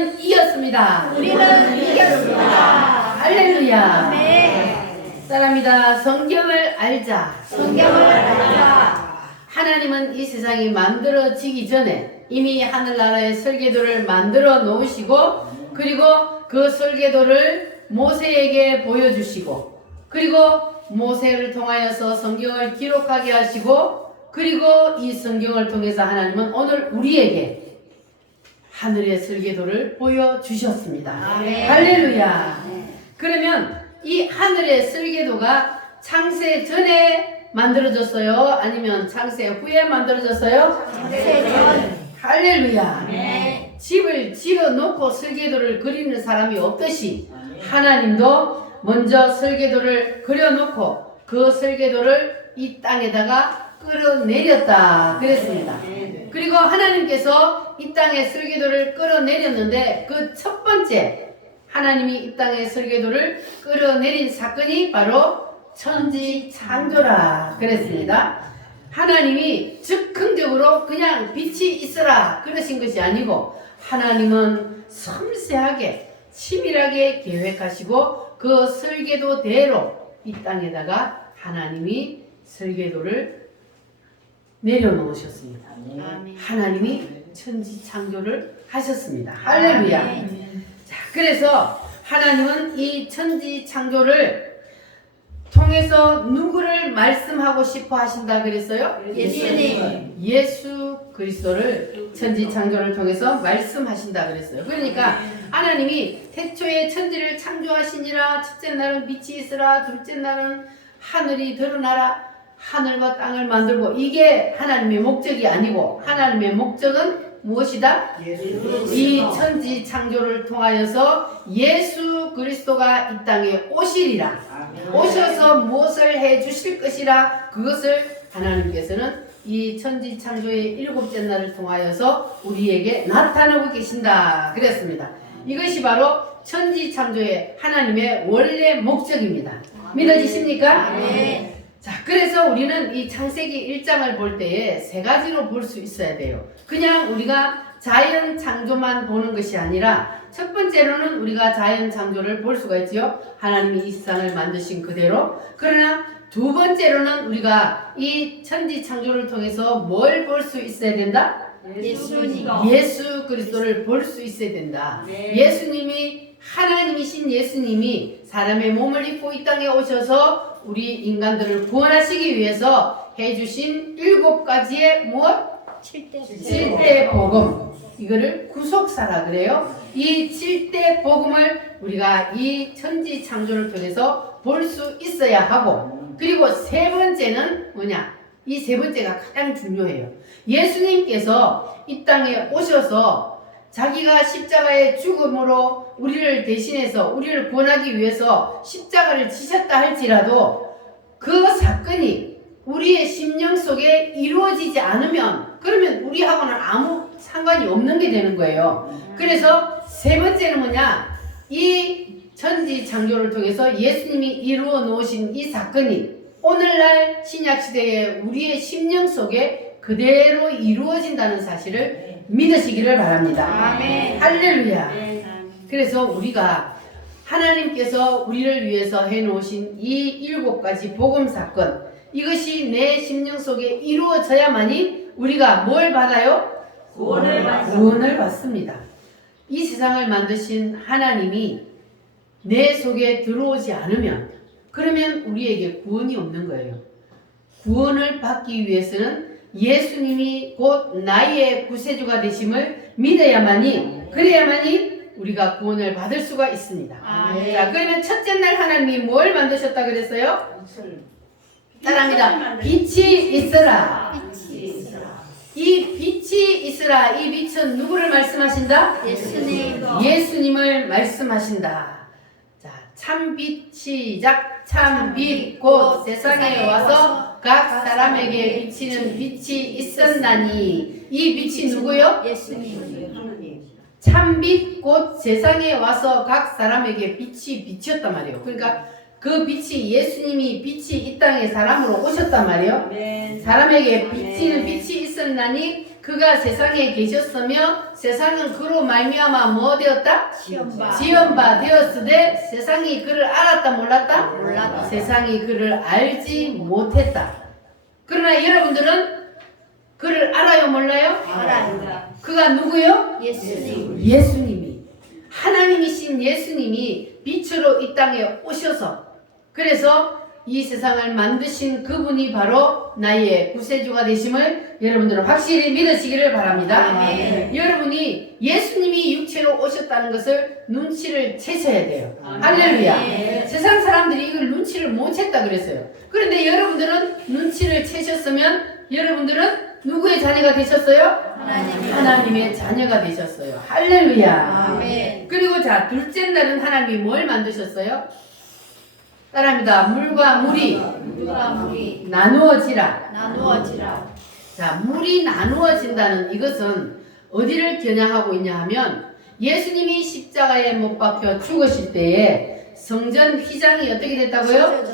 우리는 이겼습니다. 우리는 이겼습니다. 할렐루야. 네. 사랑합니다. 성경을 알자. 성경을 알자. 하나님은 이 세상이 만들어지기 전에 이미 하늘나라의 설계도를 만들어 놓으시고, 그리고 그 설계도를 모세에게 보여주시고, 그리고 모세를 통하여서 성경을 기록하게 하시고, 그리고 이 성경을 통해서 하나님은 오늘 우리에게 하늘의 설계도를 보여주셨습니다. 아멘. 할렐루야. 네. 그러면 이 하늘의 설계도가 창세 전에 만들어졌어요? 아니면 창세 후에 만들어졌어요? 창세전. 할렐루야. 네. 집을 지어놓고 설계도를 그리는 사람이 없듯이 하나님도 먼저 설계도를 그려놓고 그 설계도를 이 땅에다가 끌어내렸다 그랬습니다. 그리고 하나님께서 이 땅에 설계도를 끌어내렸는데 그 첫 번째 하나님이 이 땅에 설계도를 끌어내린 사건이 바로 천지창조라 그랬습니다. 하나님이 즉흥적으로 그냥 빛이 있어라 그러신 것이 아니고, 하나님은 섬세하게 치밀하게 계획하시고 그 설계도대로 이 땅에다가 하나님이 설계도를 내려놓으셨습니다. 아멘. 하나님이 천지창조를 하셨습니다. 할렐루야. 자, 그래서 하나님은 이 천지창조를 통해서 누구를 말씀하고 싶어 하신다 그랬어요? 예수님. 예수 그리스도를 천지창조를 통해서 말씀하신다 그랬어요. 그러니까 하나님이 태초에 천지를 창조하시니라. 첫째 날은 빛이 있으라. 둘째 날은 하늘이 드러나라. 하늘과 땅을 만들고, 이게 하나님의 목적이 아니고 하나님의 목적은 무엇이다? 이 천지 창조를 통하여서 예수 그리스도가 이 땅에 오시리라. 오셔서 무엇을 해 주실 것이라. 그것을 하나님께서는 이 천지 창조의 일곱째 날을 통하여서 우리에게 나타나고 계신다 그랬습니다. 이것이 바로 천지 창조의 하나님의 원래 목적입니다. 믿어지십니까? 네. 자, 그래서 우리는 이 창세기 1장을 볼 때에 세 가지로 볼 수 있어야 돼요. 그냥 우리가 자연 창조만 보는 것이 아니라, 첫 번째로는 우리가 자연 창조를 볼 수가 있지요. 하나님이 이 세상을 만드신 그대로. 그러나 두 번째로는 우리가 이 천지 창조를 통해서 뭘 볼 수 있어야 된다? 예수님. 예수 그리스도를 볼 수 있어야 된다. 네. 예수님이, 하나님이신 예수님이 사람의 몸을 입고 이 땅에 오셔서 우리 인간들을 구원하시기 위해서 해주신 7가지의 무엇? 7대 복음. 이거를 구속사라 그래요. 이 7대 복음을 우리가 이 천지 창조를 통해서 볼 수 있어야 하고, 그리고 세 번째는 뭐냐? 이 세 번째가 가장 중요해요. 예수님께서 이 땅에 오셔서 자기가 십자가의 죽음으로 우리를 대신해서 우리를 구원하기 위해서 십자가를 지셨다 할지라도 그 사건이 우리의 심령 속에 이루어지지 않으면, 그러면 우리하고는 아무 상관이 없는 게 되는 거예요. 그래서 세 번째는 뭐냐? 이 천지 창조를 통해서 예수님이 이루어 놓으신 이 사건이 오늘날 신약시대에 우리의 심령 속에 그대로 이루어진다는 사실을 믿으시기를 바랍니다. 아멘. 할렐루야. 네. 그래서 우리가 하나님께서 우리를 위해서 해놓으신 이 7가지 복음 사건, 이것이 내 심령 속에 이루어져야만이 우리가 뭘 받아요? 구원을 받습니다. 이 세상을 만드신 하나님이 내 속에 들어오지 않으면, 그러면 우리에게 구원이 없는 거예요. 구원을 받기 위해서는 예수님이 곧 나의 구세주가 되심을 믿어야만이, 그래야만이 우리가 구원을 받을 수가 있습니다. 아멘. 자, 그러면 첫째 날 하나님이 뭘 만드셨다 그랬어요? 따라합니다. 빛이 있어라. 이 빛이 있으라. 이 빛은 누구를 말씀하신다? 예수님. 예수님을 말씀하신다. 자, 참빛 시작. 참빛 곧 세상에 와서 각 사람에게 비치는 빛이 있었나니. 이 빛이 누구요? 예수님. 참빛 곧 세상에 와서 각 사람에게 빛이 비쳤단 말이에요. 그러니까 그 빛이, 예수님이 빛이 이 땅에 사람으로 오셨단 말이에요. 사람에게 비치는 빛이 있었나니 그가 세상에 계셨으며 세상은 그로 말미암아 뭐 되었다? 시험바. 지연바 되었으되 세상이 그를 알았다 몰랐다? 몰랐다. 세상이 그를 알지 못했다. 그러나 여러분들은 그를 알아요 몰라요? 알아요. 그가 누구요? 예수님. 예수님이 하나님이신 예수님이 빛으로 이 땅에 오셔서 그래서 이 세상을 만드신 그분이 바로 나의 구세주가 되심을 여러분들은 확실히 믿으시기를 바랍니다. 아멘. 여러분이 예수님이 육체로 오셨다는 것을 눈치를 채셔야 돼요. 아멘. 할렐루야. 아멘. 세상 사람들이 이걸 눈치를 못 챘다 그랬어요. 그런데 여러분들은 눈치를 채셨으면 여러분들은 누구의 자녀가 되셨어요? 하나님의 자녀가 되셨어요. 할렐루야. 아멘. 그리고 자 둘째 날은 하나님이 뭘 만드셨어요? 따라합니다. 물과 물이 물과 물이 나누어지라. 나누어지라. 자, 물이 나누어진다는 이것은 어디를 겨냥하고 있냐 하면 예수님이 십자가에 못 박혀 죽으실 때에 성전 휘장이 어떻게 됐다고요?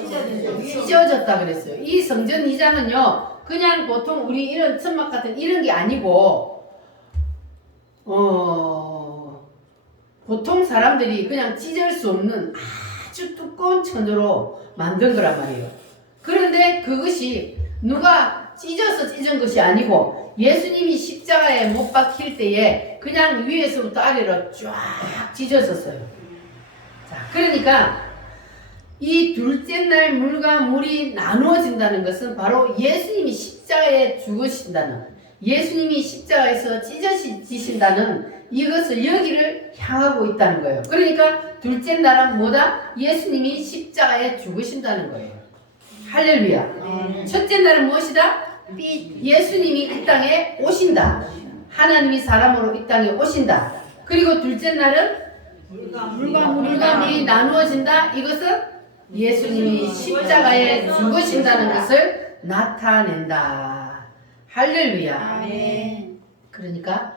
찢어졌다 그랬어요. 이 성전 휘장은요, 그냥 보통 우리 이런 천막 같은 이런 게 아니고, 보통 사람들이 그냥 찢을 수 없는 아주 두꺼운 천으로 만든 거란 말이에요. 그런데 그것이 누가 찢어서 찢은 것이 아니고 예수님이 십자가에 못 박힐 때에 그냥 위에서부터 아래로 쫙 찢어졌어요. 자, 그러니까 이 둘째 날 물과 물이 나누어진다는 것은 바로 예수님이 십자가에 죽으신다는, 예수님이 십자가에서 찢어지신다는 이것을 여기를 향하고 있다는 거예요. 그러니까 둘째 날은 뭐다? 예수님이 십자가에 죽으신다는 거예요. 할렐루야. 첫째 날은 무엇이다? 예수님이 이 땅에 오신다. 하나님이 사람으로 이 땅에 오신다. 그리고 둘째 날은 물과 물과 물이 나누어진다. 이것은 예수님이 십자가에 죽으신다는 것을 나타낸다. 할렐루야. 아멘. 그러니까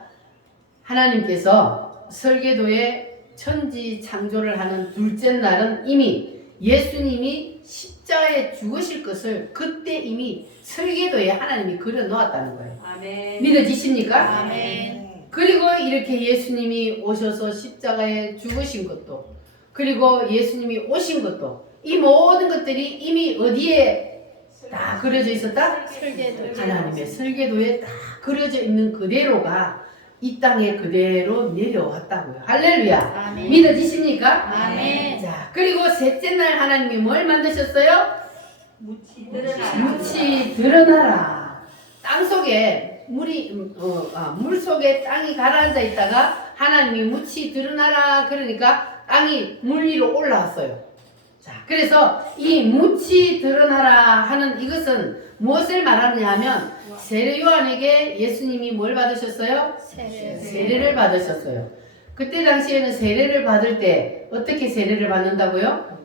하나님께서 설계도의 천지 창조를 하는 둘째 날은 이미 예수님이 십자가에 죽으실 것을 그때 이미 설계도에 하나님이 그려 놓았다는 거예요. 아멘. 믿어지십니까? 아멘. 그리고 이렇게 예수님이 오셔서 십자가에 죽으신 것도, 그리고 예수님이 오신 것도, 이 모든 것들이 이미 어디에 다 그려져 있었다? 설계도. 하나님의 설계도에 다 그려져 있는 그대로가 이 땅에 그대로 내려왔다고요. 할렐루야. 아멘. 믿어지십니까? 아멘. 자, 그리고 셋째 날 하나님이 뭘 만드셨어요? 묻히더라. 묻이 드러나라. 땅 속에 물이 물 속에 땅이 가라앉아 있다가 하나님이 묻이 드러나라 그러니까 땅이 물 위로 올라왔어요. 자, 그래서 이 묻이 드러나라 하는 이것은 무엇을 말하느냐 하면 세례 요한에게 예수님이 뭘 받으셨어요? 세례를 받으셨어요. 그때 당시에는 세례를 받을 때 어떻게 세례를 받는다고요?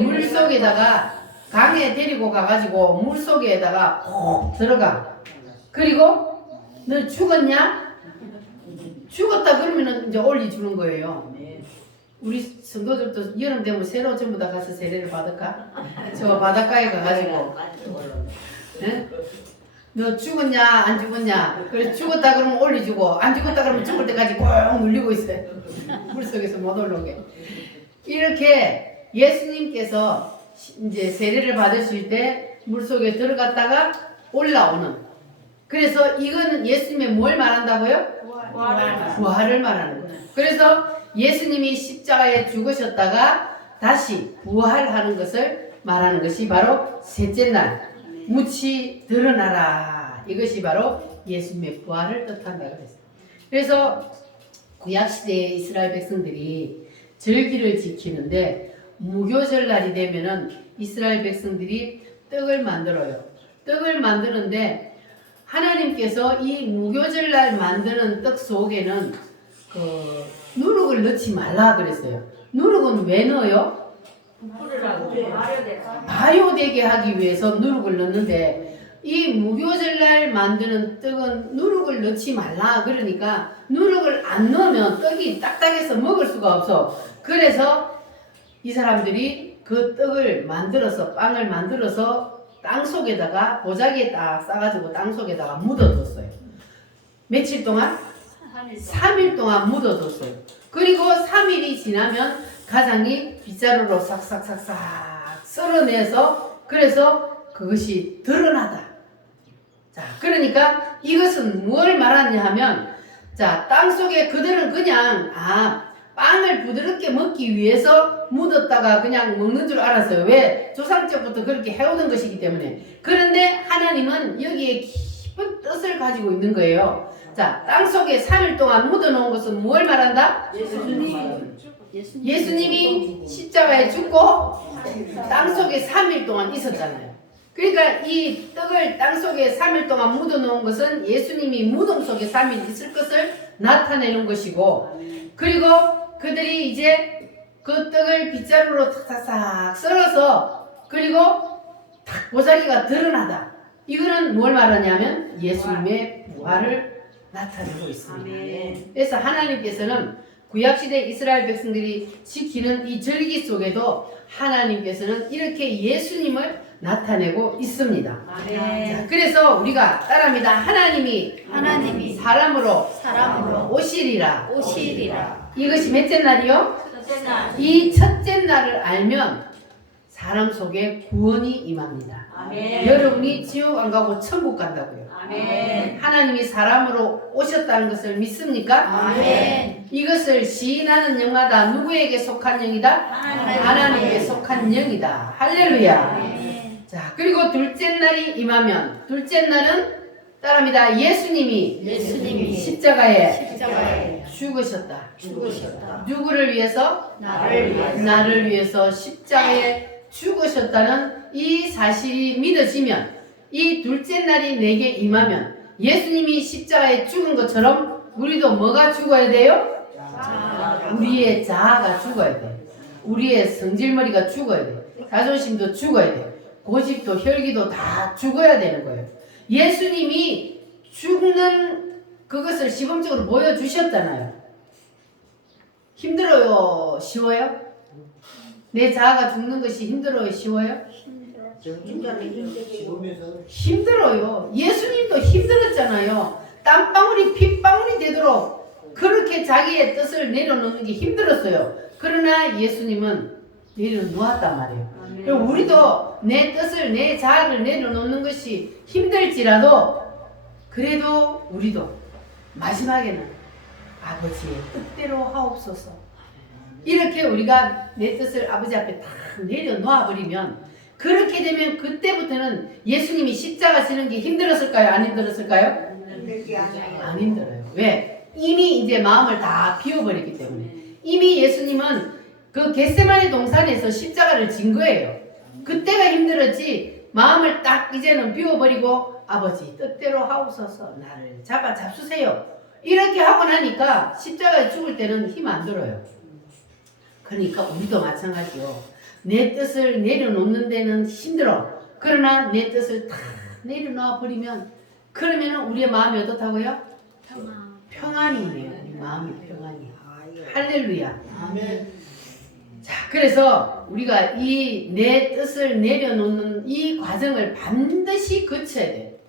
물 속에다가 강에 데리고 가가지고 물 속에다가 콕 들어가. 그리고 너 죽었냐? 죽었다 그러면은 이제 올려주는 거예요. 우리 성도들도 여름 되면 새로 전부 다 가서 세례를 받을까? 저 바닷가에 가가지고 네? 너 죽었냐 안 죽었냐? 그래서 죽었다 그러면 올려주고 안 죽었다 그러면 죽을 때까지 꼭 물리고 있어요. 물속에서 못 올라오게. 이렇게 예수님께서 이제 세례를 받으실 때 물속에 들어갔다가 올라오는, 그래서 이거는 예수님의 뭘 말한다고요? 부활을 말하는 거예요. 그래서 예수님이 십자가에 죽으셨다가 다시 부활하는 것을 말하는 것이 바로 셋째 날 묻이 드러나라. 이것이 바로 예수님의 부활을 뜻한다 그랬어요. 그래서 구약시대의 이스라엘 백성들이 절기를 지키는데 무교절 날이 되면은 이스라엘 백성들이 떡을 만들어요. 떡을 만드는데 하나님께서 이 무교절 날 만드는 떡 속에는 누룩을 넣지 말라 그랬어요. 누룩은 왜 넣어요? 발효되게 하기 위해서 누룩을 넣는데 이 무교절 날 만드는 떡은 누룩을 넣지 말라 그러니까 누룩을 안 넣으면 떡이 딱딱해서 먹을 수가 없어. 그래서 이 사람들이 그 떡을 만들어서 빵을 만들어서 땅 속에다가 보자기에 딱 싸가지고 땅 속에다가 묻어뒀어요. 며칠 동안? 3일 동안 묻어뒀어요. 그리고 3일이 지나면 가장이 빗자루로 싹싹싹싹 썰어내서 그래서 그것이 드러나다. 자, 그러니까 이것은 뭘 말하냐 하면 자, 땅속에 그들은 그냥 빵을 부드럽게 먹기 위해서 묻었다가 그냥 먹는 줄 알았어요. 왜? 조상적부터 그렇게 해오던 것이기 때문에. 그런데 하나님은 여기에 깊은 뜻을 가지고 있는 거예요. 자, 땅속에 3일 동안 묻어놓은 것은 뭘 말한다? 예수님이 십자가에 죽고 땅속에 3일 동안 있었잖아요. 그러니까 이 떡을 땅속에 3일 동안 묻어놓은 것은 예수님이 무덤 속에 3일 있을 것을 나타내는 것이고, 그리고 그들이 이제 그 떡을 빗자루로 탁탁탁 썰어서 그리고 탁 보자기가 드러나다. 이거는 뭘 말하냐면 예수님의 부활을 나타내고 있습니다. 그래서 하나님께서는 구약시대 이스라엘 백성들이 지키는 이 절기 속에도 하나님께서는 이렇게 예수님을 나타내고 있습니다. 자, 그래서 우리가 따라합니다. 하나님이 사람으로 오시리라. 이것이 몇째 날이요? 이 첫째 날을 알면 사람 속에 구원이 임합니다. 여러분이 지옥 안 가고 천국 간다고요. 하나님이 사람으로 오셨다는 것을 믿습니까? 이것을 시인하는 영마다 누구에게 속한 영이다? 하나님께 속한 영이다. 할렐루야. 자, 그리고 둘째 날이 임하면 둘째 날은 따라합니다. 예수님이 십자가에 죽으셨다. 누구를 위해서? 나를 위해서 십자가에 죽으셨다는 이 사실이 믿어지면 이 둘째 날이 내게 임하면 예수님이 십자가에 죽은 것처럼 우리도 뭐가 죽어야 돼요? 우리의 자아가 죽어야 돼. 우리의 성질머리가 죽어야 돼. 자존심도 죽어야 돼. 고집도 혈기도 다 죽어야 되는 거예요. 예수님이 죽는 그것을 시범적으로 보여주셨잖아요. 힘들어요? 쉬워요? 내 자아가 죽는 것이 힘들어요? 쉬워요? 힘들어요. 예수님도 힘들었잖아요. 땀방울이 핏방울이 되도록 그렇게 자기의 뜻을 내려놓는 게 힘들었어요. 그러나 예수님은 내려놓았단 말이에요. 그리고 우리도 내 뜻을, 내 자아를 내려놓는 것이 힘들지라도 그래도 우리도 마지막에는 아버지의 뜻대로 하옵소서. 이렇게 우리가 내 뜻을 아버지 앞에 다 내려놓아 버리면 그렇게 되면 그때부터는 예수님이 십자가 지는 게 힘들었을까요? 안 힘들었을까요? 안 힘들어요. 왜? 이미 이제 마음을 다 비워버렸기 때문에. 이미 예수님은 그 겟세마네 동산에서 십자가를 진 거예요. 그때가 힘들었지 마음을 딱 이제는 비워버리고 아버지 뜻대로 하옵소서 나를 잡수세요. 이렇게 하고 나니까 십자가에 죽을 때는 힘 안 들어요. 그러니까 우리도 마찬가지요. 내 뜻을 내려놓는 데는 힘들어. 그러나 내 뜻을 다 내려놓아 버리면 그러면 우리의 마음이 어떻다고요? 평안이네요. 우리 마음이 평안이. 할렐루야. 아멘. 자, 그래서 우리가 이 내 뜻을 내려놓는 이 과정을 반드시 거쳐야 돼.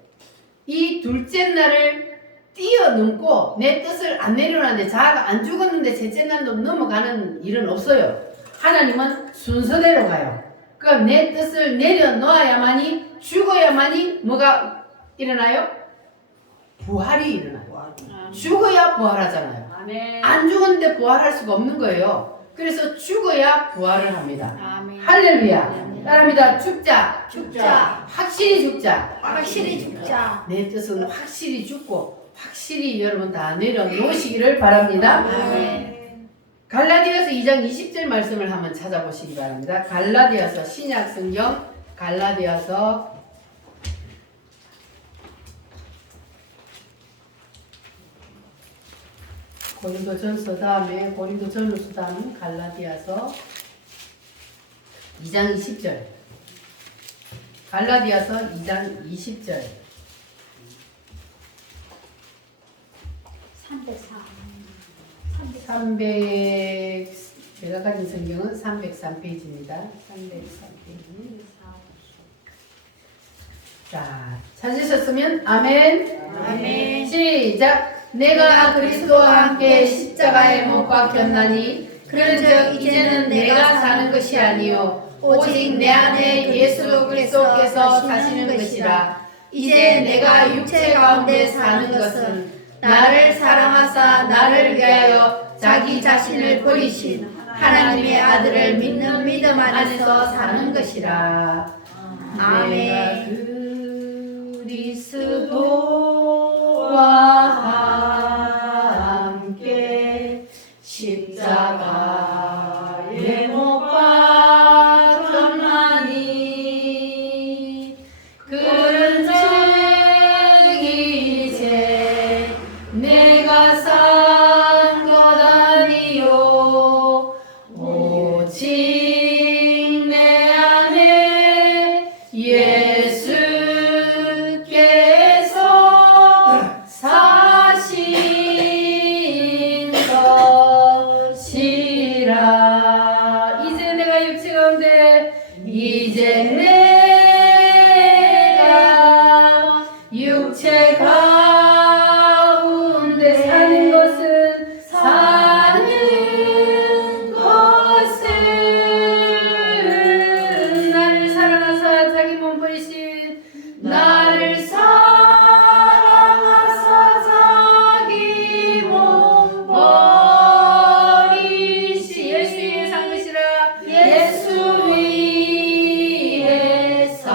이 둘째 날을 뛰어넘고 내 뜻을 안 내려놨는데 자아가 안 죽었는데 셋째 날도 넘어가는 일은 없어요. 하나님은 순서대로 가요. 그러니까 내 뜻을 내려놓아야만이 죽어야만이 뭐가 일어나요? 부활이 일어나요. 죽어야 부활하잖아요. 안 죽었는데 부활할 수가 없는 거예요. 그래서 죽어야 부활을 합니다. 할렐루야. 따라합니다. 죽자. 확실히 죽자. 내 뜻은 확실히 죽고 확실히 여러분 다 내려놓으시기를 바랍니다. 갈라디아서 2장 20절 말씀을 한번 찾아보시기 바랍니다. 갈라디아서 신약 성경 갈라디아서 고린도전서 다음에 고린도전후서 다음은 갈라디아서 2장 20절. 갈라디아서 2장 20절. 300 제가 가진 성경은 303페이지입니다. 303페이지. 자, 찾으셨으면 아멘. 아멘. 시작. 내가 그리스도와 함께 십자가에 못 박혔나니 그런즉 이제는 내가 사는 것이 아니요 오직 내 안에 예수 그리스도께서 사시는 것이라. 이제 내가 육체 가운데 사는 것은 나를 사랑하사 나를 위하여 자기 자신을 버리신 하나님의 아들을 믿는 믿음 안에서 사는 것이라. 아멘. 그리스도와 함께 십자가에 못 박혔나니 그런즉 이제 내가 산 것 아니요 오직 내 안에 예수께서 사신 것이라. 이제 내가 육체 가운데 이제 내가 육체 가운데 사는 것은 나를 사랑하사 자기 몸 버리신 나를 사랑하사 자기 몸 버리신 예수 위에 산 것이라. 예수 위에 산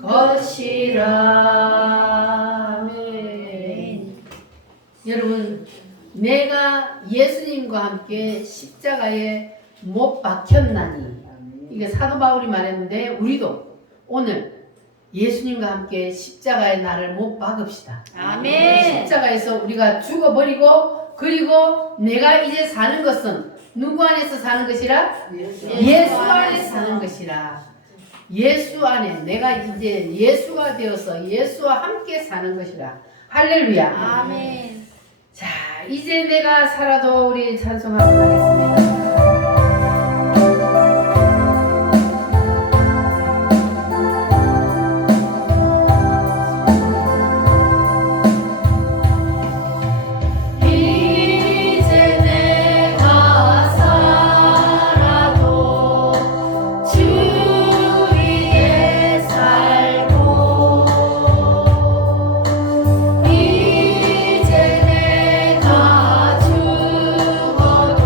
것이라. 아멘. 여러분, 내가 예수님과 함께 십자가에 못 박혔나니, 이게 사도 바울이 말했는데 우리도 오늘 예수님과 함께 십자가에 나를 못 박읍시다. 아멘. 십자가에서 우리가 죽어버리고, 그리고 내가 이제 사는 것은 누구 안에서 사는 것이라? 예수 안에 사는 것이라. 예수 안에 내가 이제 예수가 되어서 예수와 함께 사는 것이라. 할렐루야. 아멘. 자, 이제 내가 살아도 우리 찬송하고 가겠습니다. 이제 내가 살아도 주 위에 살고 이제 내가 죽어도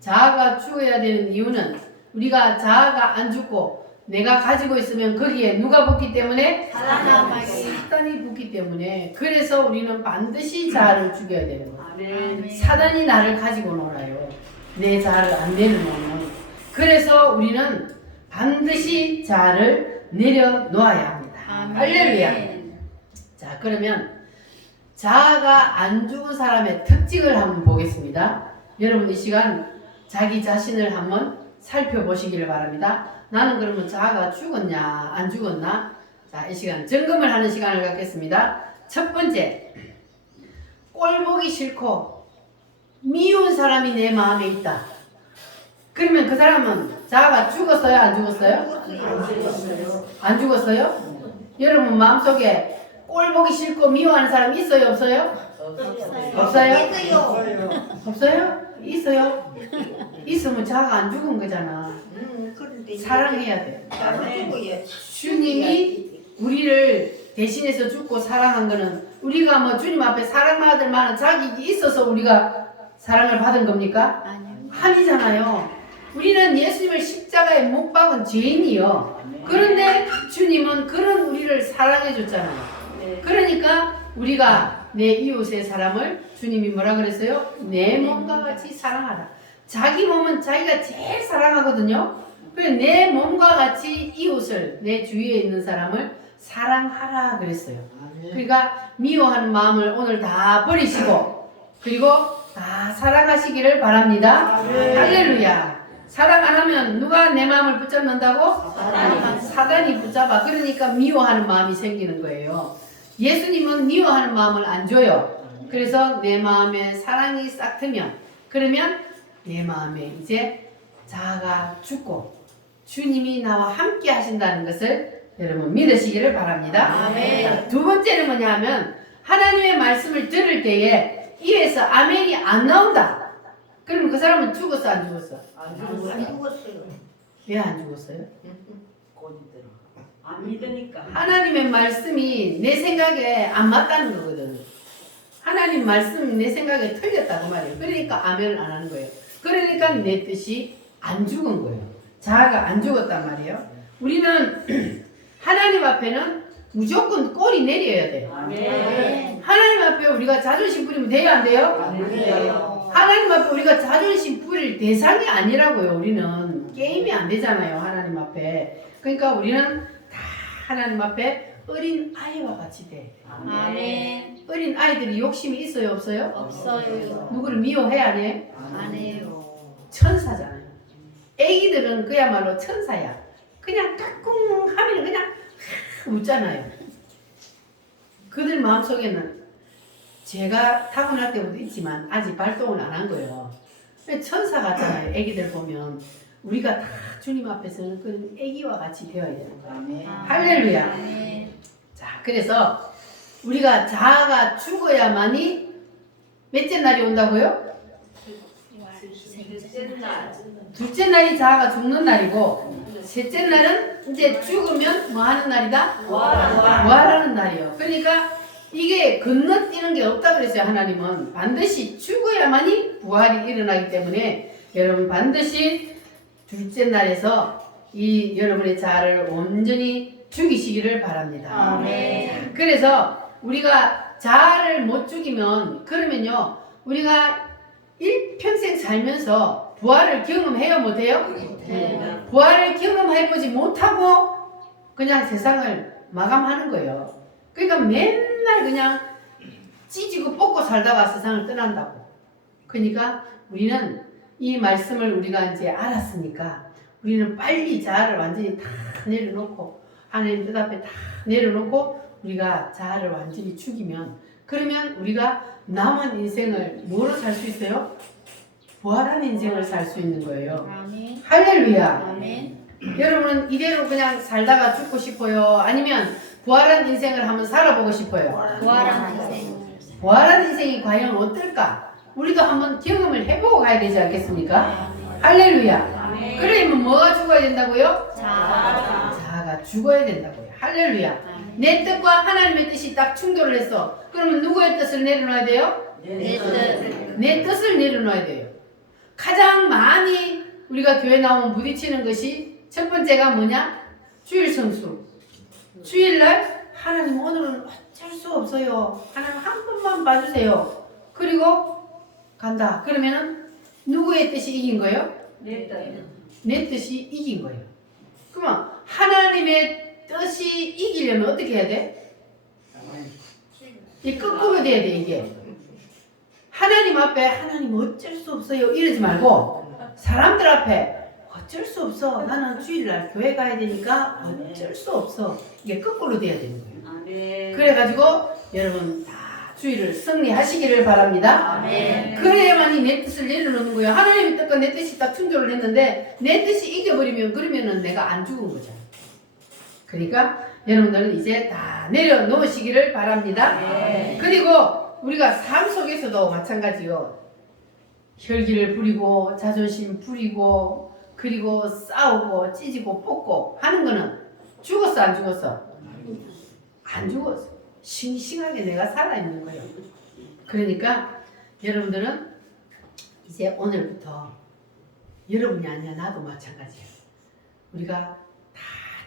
자아가 죽어야 되는 이유는 우리가 자아가 안 죽고 내가 가지고 있으면 거기에 누가 붙기 때문에? 사단이 붙기 때문에. 그래서 우리는 반드시 자아를 죽여야 되는 거예요. 아멘. 사단이 나를 가지고 놀아요. 내 자아를 안 내려놓으면. 그래서 우리는 반드시 자아를 내려놓아야 합니다. 할렐루야. 자, 그러면 자아가 안 죽은 사람의 특징을 한번 보겠습니다. 여러분 이 시간 자기 자신을 한번 살펴보시기를 바랍니다. 나는 그러면 자아가 죽었냐 안 죽었나? 자, 이 시간 점검을 하는 시간을 갖겠습니다. 첫 번째, 꼴 보기 싫고 미운 사람이 내 마음에 있다. 그러면 그 사람은 자아가 죽었어요 안 죽었어요? 안 죽었어요? 여러분 마음속에 꼴 보기 싫고 미워하는 사람 있어요 없어요? 없어요? 없어요? 있어요? 있으면 자아가 안 죽은 거잖아. 사랑해야 돼. 주님이 우리를 대신해서 죽고 사랑한 거는 우리가 뭐 주님 앞에 사랑받을 만한 자격이 있어서 우리가 사랑을 받은 겁니까? 아니잖아요. 우리는 예수님을 십자가에 못 박은 죄인이요. 그런데 주님은 그런 우리를 사랑해 줬잖아요. 그러니까 우리가 내 이웃의 사람을 주님이 뭐라 그랬어요? 내 몸과 같이 사랑하라. 자기 몸은 자기가 제일 사랑하거든요. 그래 내 몸과 같이 이웃을 내 주위에 있는 사람을 사랑하라 그랬어요. 그러니까 미워하는 마음을 오늘 다 버리시고 그리고 다 사랑하시기를 바랍니다. 할렐루야. 사랑 안 하면 누가 내 마음을 붙잡는다고? 사단이 붙잡아. 그러니까 미워하는 마음이 생기는 거예요. 예수님은 미워하는 마음을 안 줘요. 그래서 내 마음에 사랑이 싹 트면 그러면 내 마음에 이제 자아가 죽고 주님이 나와 함께 하신다는 것을 여러분 믿으시기를 바랍니다. 아멘. 두 번째는 뭐냐 하면 하나님의 말씀을 들을 때에 입에서 아멘이 안 나온다. 그러면 그 사람은 죽었어 안 죽었어? 안 죽었어요. 왜 안 죽었어요? 안 믿으니까. 하나님의 말씀이 내 생각에 안 맞다는 거거든. 하나님 말씀이 내 생각에 틀렸다고 말이에요. 그러니까 아멘을 안 하는 거예요. 그러니까 내 뜻이 안 죽은 거예요. 자아가 안 죽었단 말이에요. 우리는 하나님 앞에는 무조건 꼬리 내려야 돼요. 아멘. 하나님 앞에 우리가 자존심 부리면 돼요 안 돼요? 하나님 앞에 우리가 자존심 부릴 대상이 아니라고요. 우리는 게임이 안 되잖아요. 하나님 앞에. 그러니까 우리는 다 하나님 앞에 어린 아이와 같이 돼. 아멘. 어린 아이들이 욕심이 있어요 없어요? 없어요. 누구를 미워해 안 해? 안 해요. 천사잖아요. 애기들은 그야말로 천사야. 그냥 까꿍 하면 그냥 웃잖아요. 그들 마음속에는 제가 타고날 때부터 있지만 아직 발동을 안 한 거예요. 천사 같잖아요. 애기들 보면 우리가 다 주님 앞에서는 그 애기와 같이 되어야 되는 거예요. 할렐루야. 아멘. 자, 그래서 우리가 자아가 죽어야만이 몇째 날이 온다고요? 둘째 날이 자아가 죽는 날이고 셋째 날은 이제 죽으면 뭐 하는 날이다? 부활하는 날이요. 그러니까 이게 건너뛰는 게 없다 그랬어요. 하나님은 반드시 죽어야만이 부활이 일어나기 때문에 여러분 반드시 둘째 날에서 이 여러분의 자아를 온전히 죽이시기를 바랍니다. 아멘. 그래서 우리가 자아를 못 죽이면 그러면요 우리가 일평생 살면서 부활을 경험해요 못해요? 네. 부활을 경험해보지 못하고 그냥 세상을 마감하는 거예요. 그러니까 맨날 그냥 찢고 뽑고 살다가 세상을 떠난다고. 그러니까 우리는 이 말씀을 우리가 이제 알았으니까 우리는 빨리 자아를 완전히 다 내려놓고 하나님 뜻 앞에 다 내려놓고 우리가 자아를 완전히 죽이면 그러면 우리가 남은 인생을 뭐로 살 수 있어요? 부활한 인생을 살 수 있는 거예요. 아멘. 할렐루야. 아멘. 여러분은 이대로 그냥 살다가 죽고 싶어요? 아니면 부활한 인생을 한번 살아보고 싶어요? 부활한 인생. 부활한 인생이 과연 어떨까? 우리도 한번 경험을 해보고 가야 되지 않겠습니까? 할렐루야. 그러면 뭐가 죽어야 된다고요? 자아가 죽어야 된다고요. 할렐루야. 내 뜻과 하나님의 뜻이 딱 충돌을 했어. 그러면 누구의 뜻을 내려놔야 돼요? 내 뜻. 내 뜻을 내려놔야 돼요. 가장 많이 우리가 교회 나오면 부딪히는 것이 첫 번째가 뭐냐? 주일 성수. 주일날 하나님 오늘은 어쩔 수 없어요. 하나님 한 번만 봐주세요. 그리고 간다. 그러면은 누구의 뜻이 이긴 거예요? 내 뜻. 내 뜻이 이긴 거예요. 그러면 하나님의 뜻이 이기려면 어떻게 해야 돼? 이 거꾸로 돼야 돼 이게. 하나님 앞에 하나님 어쩔 수 없어요 이러지 말고 사람들 앞에 어쩔 수 없어. 나는 주일날 교회 가야 되니까 어쩔 수 없어. 이게 거꾸로 돼야 되는 거예요. 아멘. 그래가지고 여러분 다 주일을 승리하시기를 바랍니다. 아멘. 그래야만이 내 뜻을 내려놓는 거예요. 하나님의 뜻과 내 뜻이 딱 충돌을 했는데 내 뜻이 이겨버리면 그러면은 내가 안 죽은 거죠. 그러니까 여러분들은 이제 다 내려놓으시기를 바랍니다. 네. 그리고 우리가 삶 속에서도 마찬가지요. 혈기를 부리고 자존심 부리고 그리고 싸우고 찢고 뽑고 하는 거는 죽었어 안 죽었어? 안 죽었어. 싱싱하게 내가 살아있는 거예요. 그러니까 여러분들은 이제 오늘부터 여러분이 아니야 나도 마찬가지예요. 우리가 다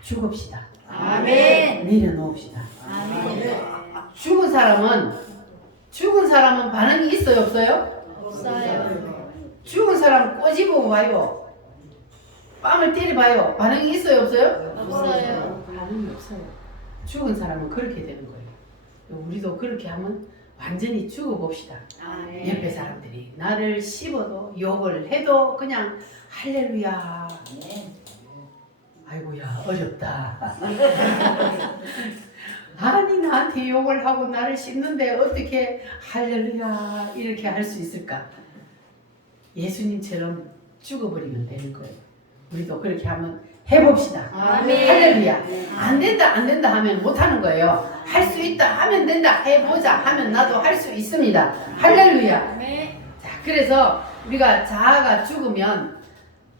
죽읍시다. 아멘. 내려놓읍시다. 아멘. 죽은 사람은 반응이 있어요 없어요? 없어요. 죽은 사람 꼬집어 봐요. 뺨을 때려봐요. 반응이 있어요 없어요? 없어요. 반응이 없어요. 죽은 사람은 그렇게 되는 거예요. 우리도 그렇게 하면 완전히 죽어봅시다. 아멘. 옆에 사람들이 나를 씹어도 욕을 해도 그냥 할렐루야. 아이고야 어렵다. 아니 나한테 욕을 하고 나를 씹는데 어떻게 할렐루야 이렇게 할 수 있을까? 예수님처럼 죽어버리면 되는 거예요. 우리도 그렇게 한번 해봅시다. 아멘. 할렐루야. 안 된다 하면 못 하는 거예요. 할 수 있다 하면 된다. 해보자 하면 나도 할 수 있습니다. 할렐루야. 아멘. 자, 그래서 우리가 자아가 죽으면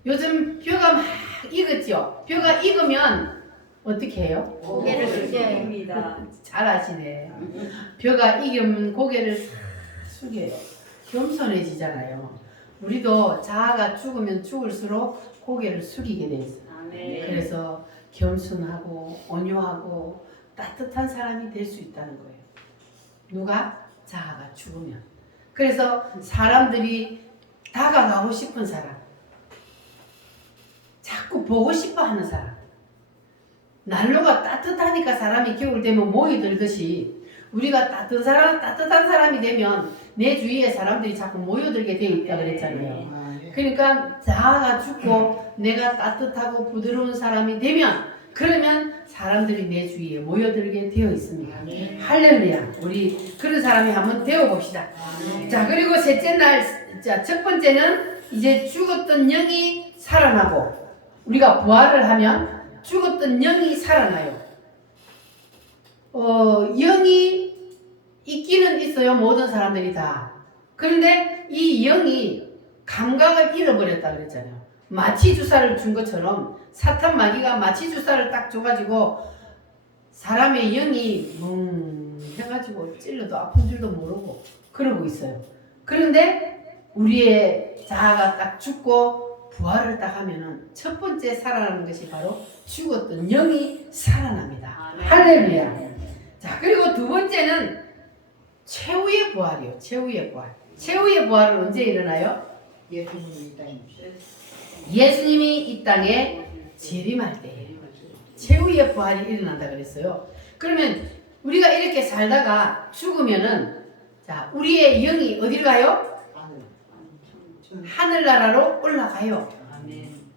요즘 벼가 막 익었죠. 벼가 익으면 어떻게 해요? 고개를 숙여요. 입니다. 잘 아시네. 벼가 익으면 고개를 싹 숙여요. 겸손해지잖아요. 우리도 자아가 죽으면 죽을수록 고개를 숙이게 돼 있어요. 아멘. 그래서 겸손하고 온유하고 따뜻한 사람이 될 수 있다는 거예요. 누가? 자아가 죽으면. 그래서 사람들이 다가가고 싶은 사람, 자꾸 보고 싶어 하는 사람, 난로가 따뜻하니까 사람이 겨울 되면 모이 들듯이 우리가 따뜻한 사람이 되면 내 주위에 사람들이 자꾸 모여들게 되어 있다 그랬잖아요. 그러니까 자아가 죽고 내가 따뜻하고 부드러운 사람이 되면 그러면 사람들이 내 주위에 모여들게 되어 있습니다. 할렐루야. 우리 그런 사람이 한번 되어봅시다. 자, 그리고 셋째 날, 자, 첫 번째는 이제 죽었던 영이 살아나고 우리가 부활을 하면 죽었던 영이 살아나요. 영이 있기는 있어요. 모든 사람들이 다. 그런데 이 영이 감각을 잃어버렸다 그랬잖아요. 마취 주사를 준 것처럼 사탄 마귀가 마취 주사를 딱 줘가지고 사람의 영이 해가지고 찔러도 아픈 줄도 모르고 그러고 있어요. 그런데 우리의 자아가 딱 죽고 부활을 딱 하면은 첫 번째 살아나는 것이 바로 죽었던 영이 살아납니다. 할렐루야. 자, 그리고 두 번째는 최후의 부활이요. 최후의 부활. 최후의 부활은 언제 일어나요? 예수님이 이 땅에 재림할 때 최후의 부활이 일어난다 그랬어요. 그러면 우리가 이렇게 살다가 죽으면은 자, 우리의 영이 어디를 가요? 하늘나라로 올라가요.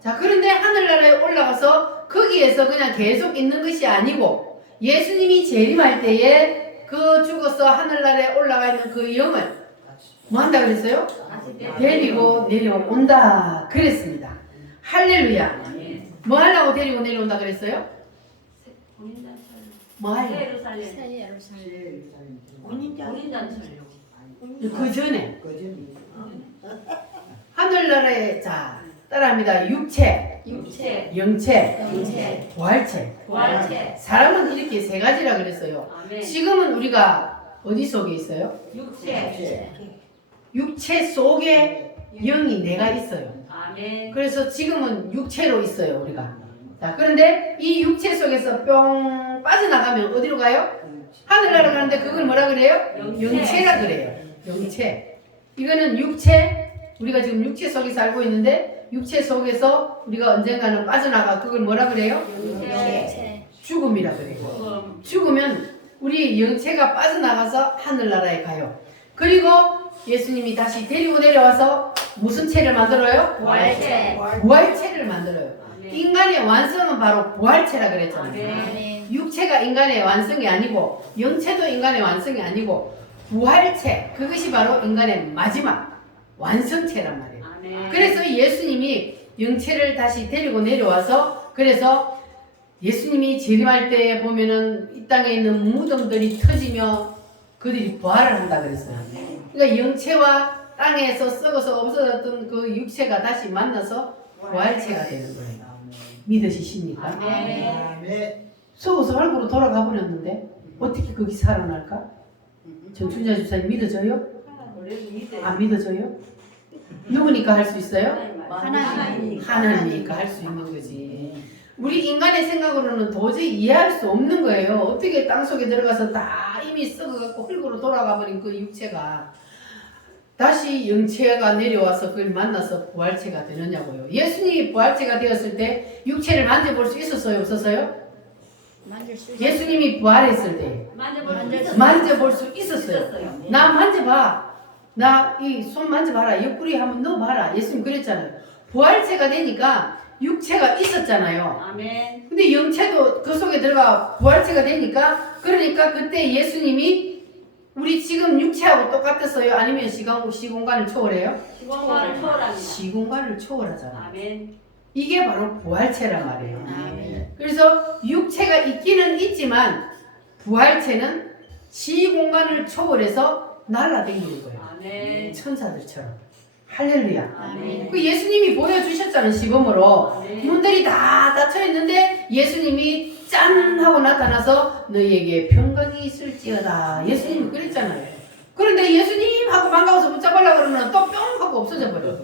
자, 그런데 하늘나라에 올라가서 거기에서 그냥 계속 있는 것이 아니고 예수님이 재림할 때에 그 죽어서 하늘나라에 올라가 있는 그 영을 뭐 한다 그랬어요? 데리고 내려온다 그랬습니다. 할렐루야. 뭐 하려고 데리고 내려온다 그랬어요? 뭐 하려고? 새 예루살렘. 본인단체요. 그 전에 하늘나라에 자 따라합니다. 육체, 육체, 영체, 영체, 부활체. 부활체. 사람은 이렇게 세 가지라 그랬어요. 아멘. 지금은 우리가 어디 속에 있어요? 육체, 육체 속에 영이 내가 있어요. 아멘. 그래서 지금은 육체로 있어요, 우리가. 자, 그런데 이 육체 속에서 뿅 빠져나가면 어디로 가요? 하늘나라 가는데 그걸 뭐라 그래요? 영체라 그래요. 영체. 이거는 육체, 우리가 지금 육체 속에 살고 있는데 육체 속에서 우리가 언젠가는 빠져나가. 그걸 뭐라 그래요? 영체. 죽음이라 그래요. 죽으면 우리 영체가 빠져나가서 하늘나라에 가요. 그리고 예수님이 다시 데리고 내려와서 무슨 체를 만들어요? 부활체. 부활체를 만들어요. 아멘. 인간의 완성은 바로 부활체라 그랬잖아요. 아멘. 육체가 인간의 완성이 아니고 영체도 인간의 완성이 아니고 부활체, 그것이 바로 인간의 마지막 완성체란 말이에요. 아멘. 그래서 예수님이 영체를 다시 데리고 내려와서, 그래서 예수님이 재림할 때 보면은 이 땅에 있는 무덤들이 터지며 그들이 부활을 한다 그랬어요. 그러니까 영체와 땅에서 썩어서 없어졌던 그 육체가 다시 만나서 부활체가 되는 거예요. 믿으시십니까? 아멘. 썩어서 얼굴로 돌아가 버렸는데 어떻게 거기 살아날까? 전춘자 집사님 믿어져요? 안 믿어져요? 누구니까 할 수 있어요? 하나님이니까 할 수 있는 거지. 우리 인간의 생각으로는 도저히 이해할 수 없는 거예요. 어떻게 땅속에 들어가서 다 이미 썩어갖고 흙으로 돌아가 버린 그 육체가 다시 영체가 내려와서 그걸 만나서 부활체가 되느냐고요. 예수님이 부활체가 되었을 때 육체를 만져볼 수 있었어요? 없었어요? 만질 수 있어요. 예수님이 부활했을 때 만져볼 수 있었어요. 나 만져봐. 나 이 손 만져봐라. 옆구리 한번 넣어봐라. 예수님 그랬잖아요. 부활체가 되니까 육체가 있었잖아요. 아멘. 근데 영체도 그 속에 들어가 부활체가 되니까, 그러니까 그때 예수님이 우리 지금 육체하고 똑같았어요? 아니면 시공간을 초월해요? 시공간을 초월합니다. 시공간을 초월하잖아. 아멘. 이게 바로 부활체란 말이에요. 아멘. 그래서 육체가 있기는 있지만 부활체는 시공간을 초월해서 날아다니는 거예요. 아멘. 천사들처럼. 할렐루야. 아멘. 그 예수님이 보여주셨잖아요. 시범으로. 아멘. 문들이 다 닫혀 있는데 예수님이 짠 하고 나타나서 너희에게 평강이 있을지어다. 예수님이 그랬잖아요. 그런데 예수님 하고 반가워서 붙잡으려고 그러면 또 뿅 하고 없어져 버려.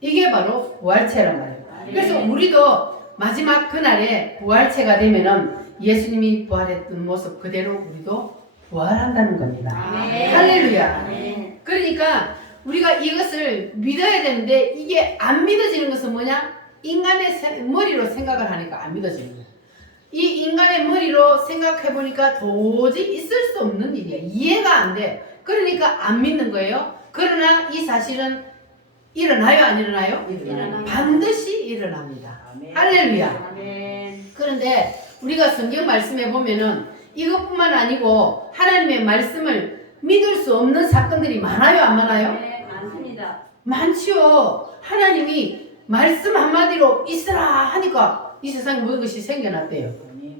이게 바로 부활체란 말이에요. 그래서 우리도 마지막 그날에 부활체가 되면은 예수님이 부활했던 모습 그대로 우리도 부활한다는 겁니다. 아멘. 할렐루야. 아멘. 그러니까 우리가 이것을 믿어야 되는데 이게 안 믿어지는 것은 뭐냐? 인간의 머리로 생각을 하니까 안 믿어지는 거예요. 이 인간의 머리로 생각해 보니까 도저히 있을 수 없는 일이야. 이해가 안 돼. 그러니까 안 믿는 거예요. 그러나 이 사실은 일어나요, 안 일어나요? 일어나요. 반드시 일어납니다. 할렐루야. 아멘. 그런데 우리가 성경 말씀에 보면은 이것뿐만 아니고 하나님의 말씀을 믿을 수 없는 사건들이 많아요, 안 많아요? 네, 많습니다. 많지요. 하나님이 말씀 한마디로 있으라 하니까 이 세상에 모든 것이 생겨났대요.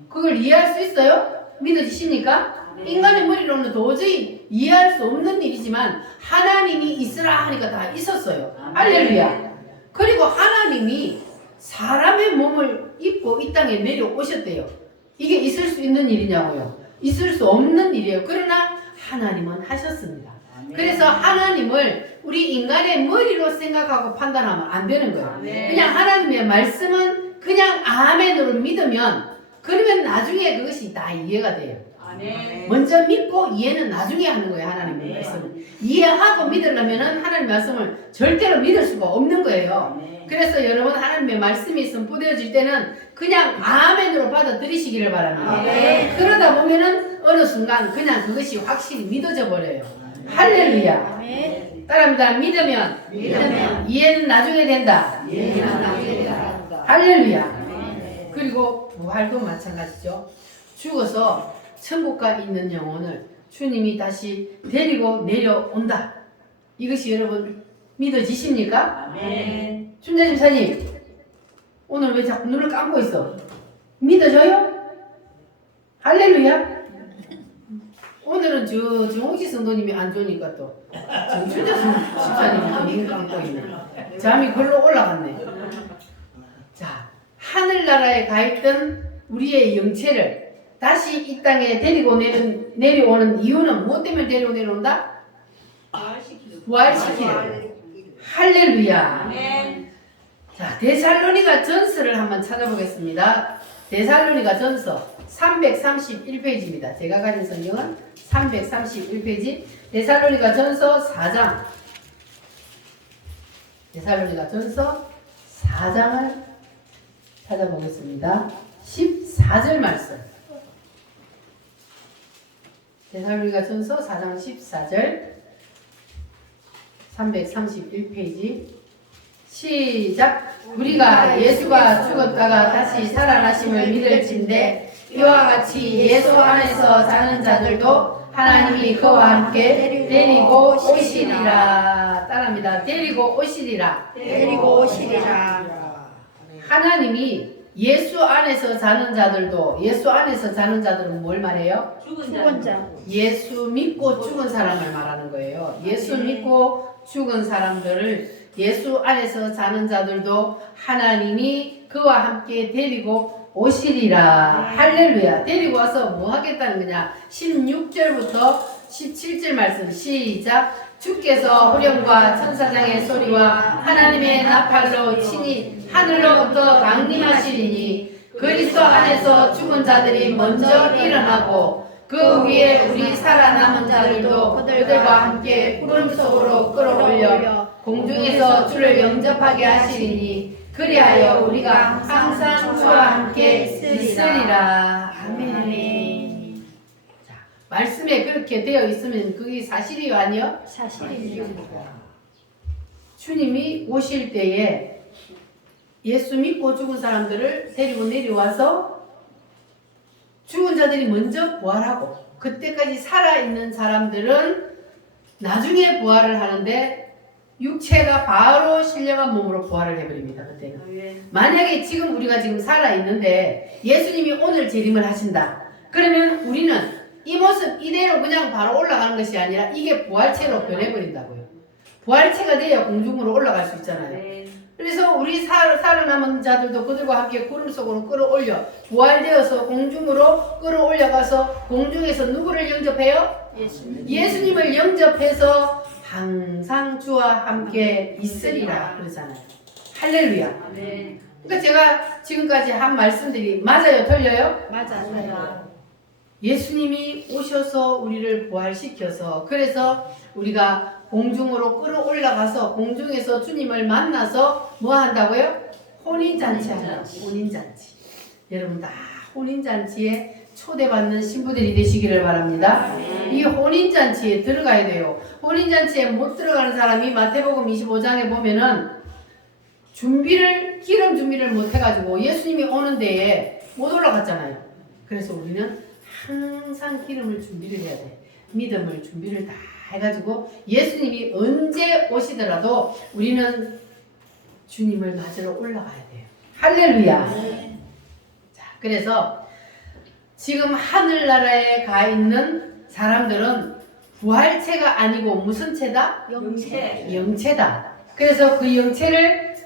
그걸 이해할 수 있어요? 믿어지십니까? 인간의 머리로는 도저히 이해할 수 없는 일이지만 하나님이 있으라 하니까 다 있었어요. 할렐루야. 그리고 하나님이 사람의 몸을 입고 이 땅에 내려오셨대요. 이게 있을 수 있는 일이냐고요? 있을 수 없는 일이에요. 그러나 하나님은 하셨습니다. 그래서 하나님을 우리 인간의 머리로 생각하고 판단하면 안 되는 거예요. 그냥 하나님의 말씀은 그냥 아멘으로 믿으면 그러면 나중에 그것이 다 이해가 돼요. 아멘. 먼저 믿고 이해는 나중에 하는 거예요. 하나님의 말씀을 이해하고 믿으려면 하나님의 말씀을 절대로 믿을 수가 없는 거예요. 그래서 여러분 하나님의 말씀이 선포되어질 때는 그냥 아멘으로 받아들이시기를 바랍니다. 아멘. 그러다 보면은 어느 순간 그냥 그것이 확실히 믿어져 버려요. 할렐루야. 아멘. 따라합니다. 믿으면 이해는 나중에 된다. 할렐루야. 그리고 부활도 마찬가지죠. 죽어서 천국가 있는 영혼을 주님이 다시 데리고 내려온다. 이것이 여러분 믿어지십니까? 아멘. 춘자 집사님 오늘 왜 자꾸 눈을 감고 있어? 믿어져요? 할렐루야. 오늘은 정홍지 성도님이 안 좋으니까 또 춘자 집사님이 또 눈을 감고 있네. 잠이 걸로 올라갔네. 자, 하늘나라에 가 있던 우리의 영체를 다시 이 땅에 데리고 내려오는 이유는 무엇 때문에 데리고 내려온다? 부활시키려. 할렐루야. 아멘. 자, 데살로니가 전서를 한번 찾아보겠습니다. 데살로니가 전서 331페이지입니다. 제가 가진 성경은 331페이지. 데살로니가 전서 4장. 데살로니가 전서 4장을 찾아보겠습니다. 14절 말씀. 데살로니가 전서 4장 14절. 331페이지. 시작. 우리가 예수가 죽었다가 다시 살아나심을 믿을진대 이와 같이 예수 안에서 사는 자들도 하나님이 그와 함께 데리고 오시리라. 따라합니다. 데리고 오시리라. 데리고 오시리라. 하나님이 예수 안에서 사는 자들도, 예수 안에서 사는 자들은 뭘 말해요? 죽은 자. 예수 믿고 죽은 사람을 말하는 거예요. 예수 믿고 죽은 사람들을 예수 안에서 사는 자들도 하나님이 그와 함께 데리고 오시리라. 할렐루야. 데리고 와서 뭐 하겠다는 거냐? 16절부터 17절 말씀 시작. 주께서 후령과 천사장의 소리와 하나님의 나팔로 친히 하늘로부터 강림하시리니 그리스도 안에서 죽은 자들이 먼저 일어나고 그 위에 우리 살아남은 자들도 그들과 함께 구름 속으로 끌어올려 공중에서 주를 영접하게 하시리니 그리하여 우리가 항상 주와 함께 있으리라. 아멘. 자, 말씀에 그렇게 되어 있으면 그게 사실이요 아니요? 사실입니다. 주님이 오실 때에 예수 믿고 죽은 사람들을 데리고 내려와서 죽은 자들이 먼저 부활하고 그때까지 살아있는 사람들은 나중에 부활을 하는데 육체가 바로 신령한 몸으로 부활을 해버립니다. 그때는. 만약에 지금 우리가 지금 살아있는데 예수님이 오늘 재림을 하신다. 그러면 우리는 이 모습 이대로 그냥 바로 올라가는 것이 아니라 이게 부활체로 변해버린다고요. 부활체가 돼야 공중으로 올라갈 수 있잖아요. 그래서 우리 살아남은 자들도 그들과 함께 구름 속으로 끌어올려 부활되어서 공중으로 끌어올려가서 공중에서 누구를 영접해요? 예수님을 영접해서 항상 주와 함께 있으리라 그러잖아요. 할렐루야. 그러니까 제가 지금까지 한 말씀들이 맞아요? 틀려요? 맞아요. 예수님이 오셔서 우리를 부활시켜서 그래서 우리가 공중으로 끌어올라가서 공중에서 주님을 만나서 뭐 한다고요? 혼인잔치 한다고. 혼인잔치. 여러분 다 혼인잔치에 초대받는 신부들이 되시기를 바랍니다. 이 혼인잔치에 들어가야 돼요. 혼인잔치에 못 들어가는 사람이 마태복음 25장에 보면은 기름 준비를 못 해가지고 예수님이 오는 데에 못 올라갔잖아요. 그래서 우리는 항상 기름을 준비를 해야 돼. 믿음을 준비를 다 해가지고 예수님이 언제 오시더라도 우리는 주님을 맞으러 올라가야 돼요. 할렐루야. 자, 그래서 지금 하늘나라에 가 있는 사람들은 부활체가 아니고 무슨 체다? 영체다. 그래서 그 영체를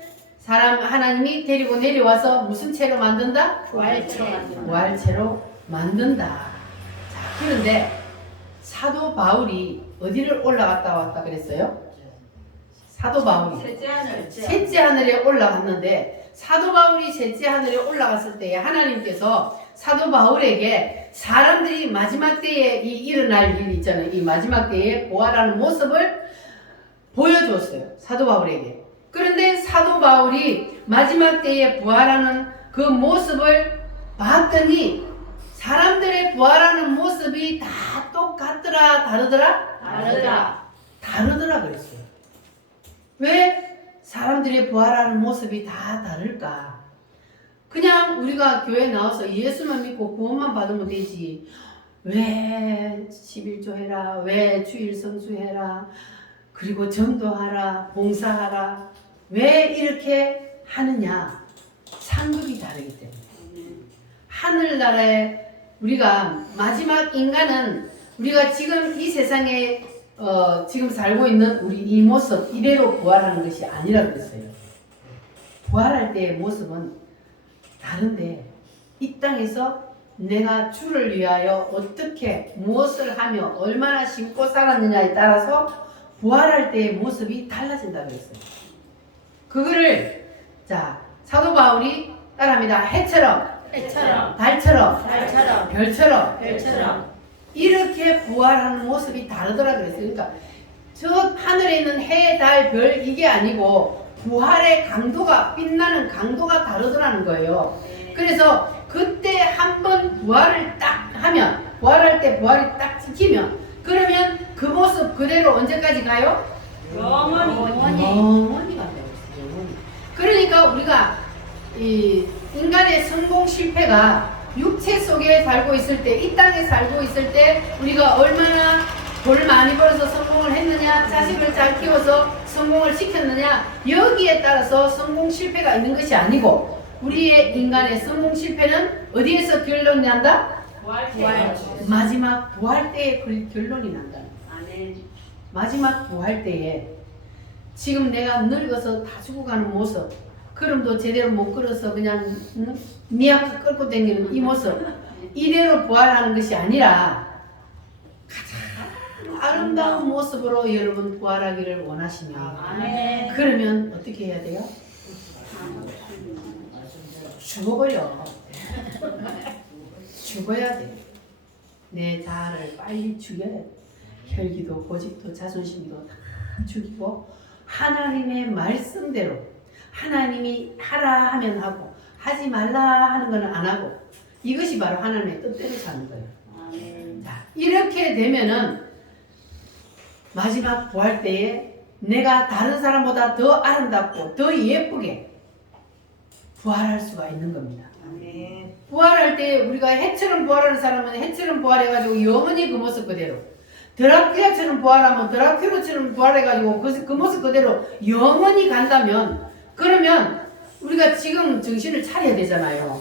하나님이 데리고 내려와서 무슨 체로 만든다? 부활체로 만든다. 자, 그런데 사도 바울이 어디를 올라갔다 왔다 그랬어요? 사도 바울이 셋째 하늘에 올라갔는데 사도 바울이 셋째 하늘에 올라갔을 때에 하나님께서 사도 바울에게 사람들이 마지막 때에 일어날 일 있잖아요. 이 마지막 때에 부활하는 모습을 보여줬어요. 사도 바울에게. 그런데 사도 바울이 마지막 때에 부활하는 그 모습을 봤더니 사람들의 부활하는 모습이 다 똑같더라? 다르더라? 다르더라 그랬어요. 왜 사람들의 부활하는 모습이 다 다를까? 그냥 우리가 교회 나와서 예수만 믿고 구원만 받으면 되지. 왜 11조 해라? 왜 주일 성수해라? 그리고 전도하라? 봉사하라? 왜 이렇게 하느냐? 상급이 다르기 때문에. 하늘나라에 우리가 마지막 인간은 우리가 지금 이 세상에 지금 살고 있는 우리 이 모습 이대로 부활하는 것이 아니라 그랬어요. 부활할 때의 모습은 다른데 이 땅에서 내가 주를 위하여 어떻게 무엇을 하며 얼마나 심고 살았느냐에 따라서 부활할 때의 모습이 달라진다 그랬어요. 그거를 자 사도 바울이 따라합니다. 해처럼, 해처럼, 달처럼, 달처럼, 별처럼 별처럼, 이렇게 부활하는 모습이 다르더라 그랬어요. 그러니까 저 하늘에 있는 해, 달, 별 이게 아니고 부활의 강도가 빛나는 강도가 다르더라는 거예요. 그래서 그때 한번 부활을 딱 하면 부활할 때 부활이 딱 찍히면 그러면 그 모습 그대로 언제까지 가요? 영원히. 영원히 간다고 했어요. 영원히. 그러니까 우리가 이 인간의 성공 실패가 육체 속에 살고 있을 때, 이 땅에 살고 있을 때 우리가 얼마나 돈을 많이 벌어서 성공을 했느냐, 자식을 잘 키워서 성공을 시켰느냐, 여기에 따라서 성공 실패가 있는 것이 아니고 우리의 인간의 성공 실패는 어디에서 결론이 난다? 부활. 마지막 부활 때에 결론이 난다. 아멘. 마지막 부활 때에 지금 내가 늙어서 다 죽어가는 모습, 걸음도 제대로 못 걸어서 그냥 미약하게 끌고 다니는 이 모습, 이대로 부활하는 것이 아니라 가장 아름다운 모습으로 여러분 부활하기를 원하시면 아멘. 그러면 어떻게 해야 돼요? 죽어버려. 죽어야 돼. 내 자아를 빨리 죽여야 돼. 혈기도 고집도 자존심도 다 죽이고 하나님의 말씀대로 하나님이 하라 하면 하고 하지 말라 하는 거는 안 하고 이것이 바로 하나님의 뜻대로 사는 거예요. 아멘. 자, 이렇게 되면은 마지막 부활 때에 내가 다른 사람보다 더 아름답고 더 예쁘게 부활할 수가 있는 겁니다. 아멘. 부활할 때 우리가 해처럼 부활하는 사람은 해처럼 부활해가지고 영원히 그 모습 그대로, 드라큘라처럼 부활하면 드라큘라처럼 부활해가지고 그 모습 그대로 영원히 간다면, 그러면 우리가 지금 정신을 차려야 되잖아요.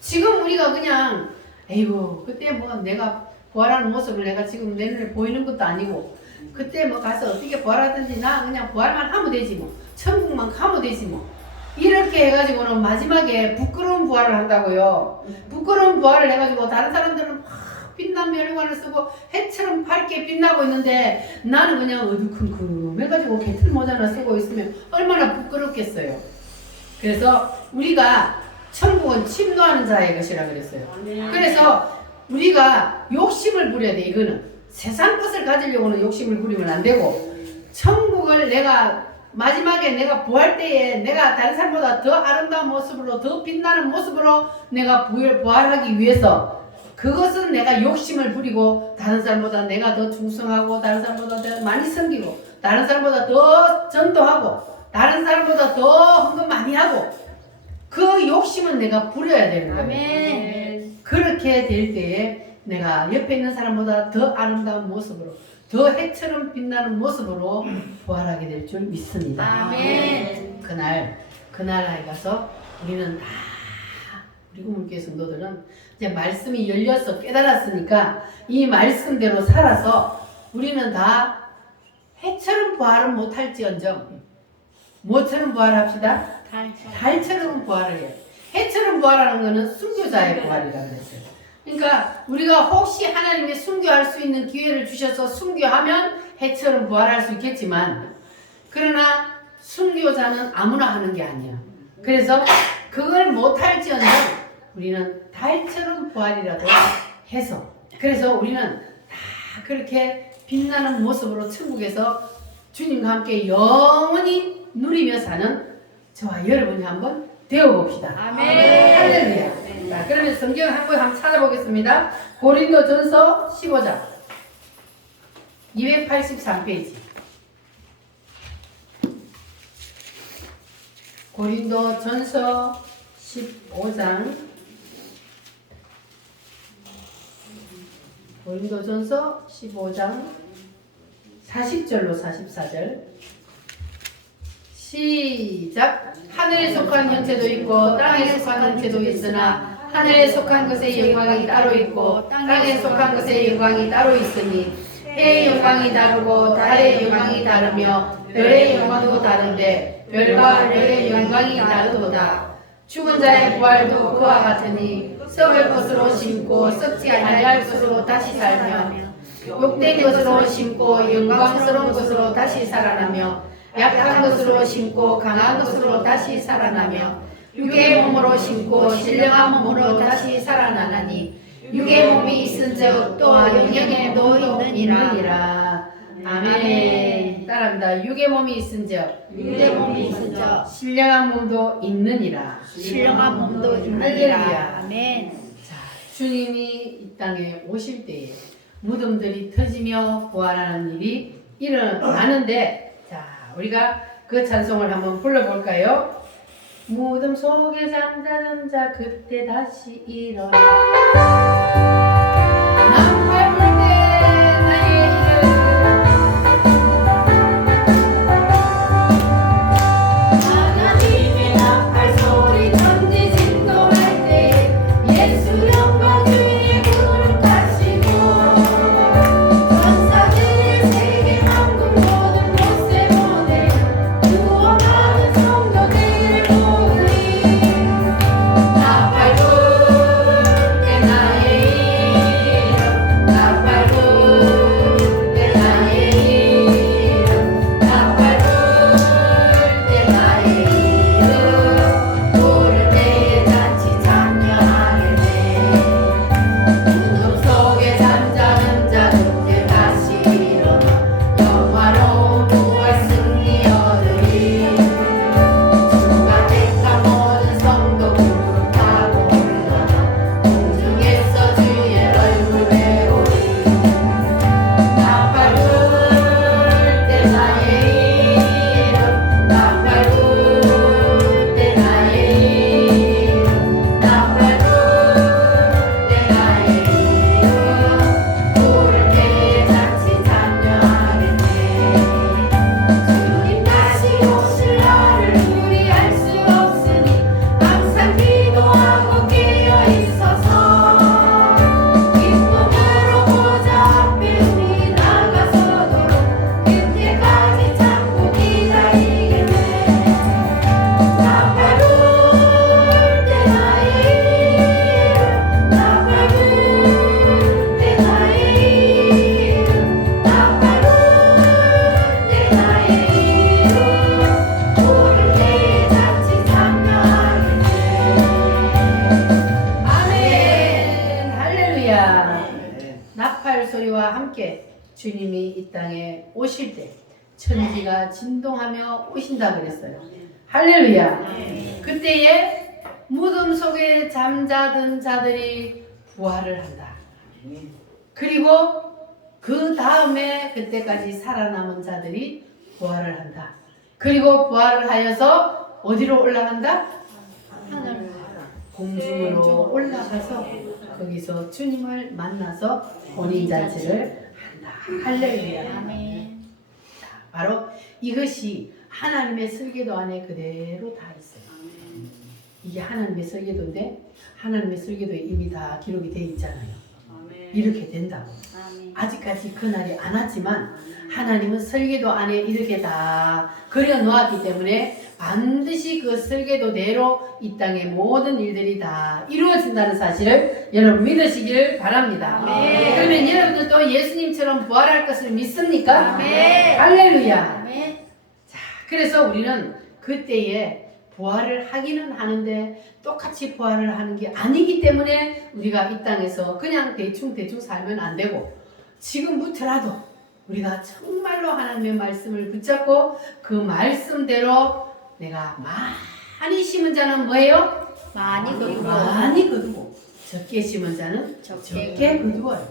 지금 우리가 그냥 에이구 그때 뭐 내가 부활하는 모습을 내가 지금 내 눈에 보이는 것도 아니고 그때 뭐 가서 어떻게 부활하든지 나 그냥 부활만 하면 되지 뭐 천국만 가면 되지 뭐 이렇게 해가지고는 마지막에 부끄러운 부활을 한다고요. 부끄러운 부활을 해가지고 다른 사람들은 막 빛난 멸관을 쓰고 해처럼 밝게 빛나고 있는데 나는 그냥 어두컴컴 해가지고 개털 모자나 쓰고 있으면 얼마나 부끄럽겠어요. 그래서 우리가 천국은 침노하는 자의 것이라 그랬어요. 아멘. 그래서 우리가 욕심을 부려야 돼. 이거는 세상 것을 가지려고는 욕심을 부리면 안 되고 천국을 내가 마지막에 내가 부활 때에 내가 다른 사람보다 더 아름다운 모습으로 더 빛나는 모습으로 내가 부활하기 위해서 그것은 내가 욕심을 부리고 다른 사람보다 내가 더 충성하고 다른 사람보다 더 많이 섬기고 다른 사람보다 더 전도하고 다른 사람보다 더 헌금 많이 하고 그 욕심은 내가 부려야 되는 거예요. 아멘. 그렇게 될 때에 내가 옆에 있는 사람보다 더 아름다운 모습으로 더 해처럼 빛나는 모습으로 부활하게 될 줄 믿습니다. 아멘. 그날 가서 우리는 다 우리 우물교회 성도들은 이제 말씀이 열려서 깨달았으니까 이 말씀대로 살아서 우리는 다 해처럼 부활은 못할지언정 뭐처럼 부활합시다? 달처럼 부활을 해요. 해처럼 부활하는 것은 순교자의 부활이라고 그랬어요. 그러니까 우리가 혹시 하나님이 순교할 수 있는 기회를 주셔서 순교하면 해처럼 부활할 수 있겠지만 그러나 순교자는 아무나 하는 게 아니야. 그래서 그걸 못할지언정 우리는 달처럼 부활이라고 해서 그래서 우리는 다 그렇게 빛나는 모습으로 천국에서 주님과 함께 영원히 누리며 사는 저와 여러분이 한번 되어봅시다. 아멘. 할렐루야. 자, 그러면 성경 한번 찾아보겠습니다. 고린도전서 15장 283페이지. 고린도전서 15장 고린도전서 15장 40절로 44절 시작. 하늘에 속한 형체도 있고 땅에 속한 형체도 있으나 하늘에 속한 것의 영광이 따로 있고 땅에 속한 것의 영광이 따로 있으니 해의 영광이 다르고 달의 영광이 다르며 별의 영광도 다른데 별과 별의 영광이 다르도다. 죽은 자의 부활도 그와 같으니 썩을 것으로 심고 썩지 아니할 것으로 다시 살며 욕된 것으로 심고 영광스러운 것으로 다시 살아나며 약한 것으로 심고 강한 것으로 다시 살아나며 육의 몸으로 심고 신령한 몸으로 다시 살아나나니 육의 몸이 있은즉 또한 영영의 몸도 있느니라. 아멘. 따라합니다. 육의 몸이 있은즉 육의 몸이 있은즉 신령한 몸도 있느니라. 신령한 몸도 할렐루야. 있느니라. 아멘. 자, 주님이 이 땅에 오실 때에 무덤들이 터지며 부활하는 일이 일어나는데, 자, 우리가 그 찬송을 한번 불러볼까요? 무덤 속에 잠자는 자 그때 다시 일어나 나팔 불 때 나의 이름 하나님의 나팔 소리 천지 진동할 때 예수 영광 주의 무릎 다시고 전사들의 세계 만국 모든 곳에 보내 구원하는 성도들을 모으리 나팔 불 때 나의 이름 나팔 불 때 나의 이름 나팔 불 때 나의 이름 부를 때에 잔치 참여하게 돼 무덤 속에 잠자는 자 그때 다시 일어나 영화로운 부활 승리 얻으리 주가 택한 모든 성도 무릎 타고 올라가 공중에서 주의 얼굴 배우리 나팔 불 때 나의 이름 나팔 불 때 나의 이름 나팔 불 때 나의 이름 부를 때에 잔치 참여하게 돼 주님 다시 오실 날을 우리 알 수 없으니 항상 기도하고 깨어 있어서 기쁨으로 보좌 앞에 우리 나가서도록 그때까지 참고 기다리게 돼 나팔 불 때 나의 이름 나팔 불 때 나의 이름 나팔 불 때 나의 이름 부를 때에 잔치 참여하게 돼 아멘. 할렐루야. 나팔 소리와 함께 주님이 이 땅에 오실 때 천지가 진동하며 오신다 그랬어요. 할렐루야. 그때에 무덤 속에 잠자던 자들이 부활을 한다. 그리고 그 다음에 그때까지 살아남은 자들이 부활을 한다. 그리고 부활을 하여서 어디로 올라간다? 하늘 공중으로 올라가서 거기서 주님을 만나서 혼인잔치를 한다. 할렐루야. 아멘. 자, 바로 이것이 하나님의 설계도 안에 그대로 다 있어요. 이게 하나님의 설계도인데 하나님의 설계도에 이미 다 기록이 되어 있잖아요. 이렇게 된다고. 아멘. 아직까지 그날이 안 왔지만 하나님은 설계도 안에 이렇게 다 그려놓았기 때문에 반드시 그 설계도대로 이 땅의 모든 일들이 다 이루어진다는 사실을 여러분 믿으시길 바랍니다. 아멘. 그러면 여러분들도 예수님처럼 부활할 것을 믿습니까? 아멘. 할렐루야. 아멘. 자, 그래서 우리는 그때에 부활을 하기는 하는데 똑같이 부활을 하는 게 아니기 때문에 우리가 이 땅에서 그냥 대충 살면 안 되고 지금부터라도 우리가 정말로 하나님의 말씀을 붙잡고 그 말씀대로 내가 많이 심은 자는 뭐예요? 많이 거두고 많이 거두고 적게 심은 자는 적게 적게 거두어요.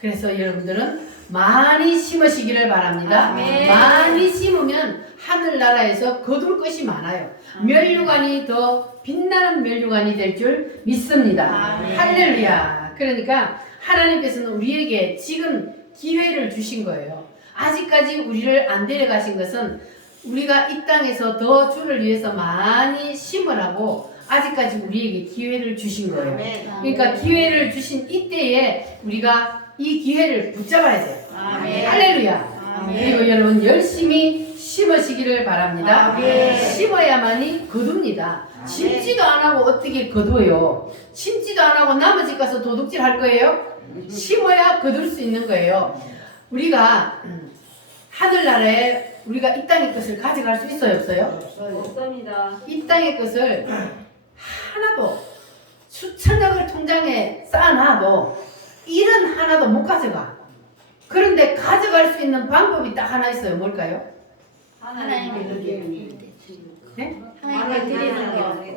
그래서 여러분들은 많이 심으시기를 바랍니다. 아멘. 많이 심으면 하늘나라에서 거둘 것이 많아요. 면류관이 더 빛나는 면류관이 될 줄 믿습니다. 아멘. 할렐루야. 그러니까 하나님께서는 우리에게 지금 기회를 주신 거예요. 아직까지 우리를 안 데려가신 것은 우리가 이 땅에서 더 주를 위해서 많이 심으라고 아직까지 우리에게 기회를 주신 거예요. 그러니까 기회를 주신 이때에 우리가 이 기회를 붙잡아야 돼요. 아멘. 할렐루야. 아멘. 그리고 여러분 열심히 심으시기를 바랍니다. 아멘. 심어야만이 거둡니다. 심지도 안 하고 어떻게 거둬요? 심지도 안 하고 나머지 가서 도둑질 할 거예요? 심어야 거둘 수 있는 거예요. 우리가 하늘나라에 우리가 이 땅의 것을 가져갈 수 있어요, 없어요? 없습니다. 이 땅의 것을 하나도 수천억을 통장에 쌓아놔도 일은 하나도 못 가져가. 그런데 가져갈 수 있는 방법이 딱 하나 있어요. 뭘까요? 하나님께 드리는 것. 네? 하나님께 드리는 것.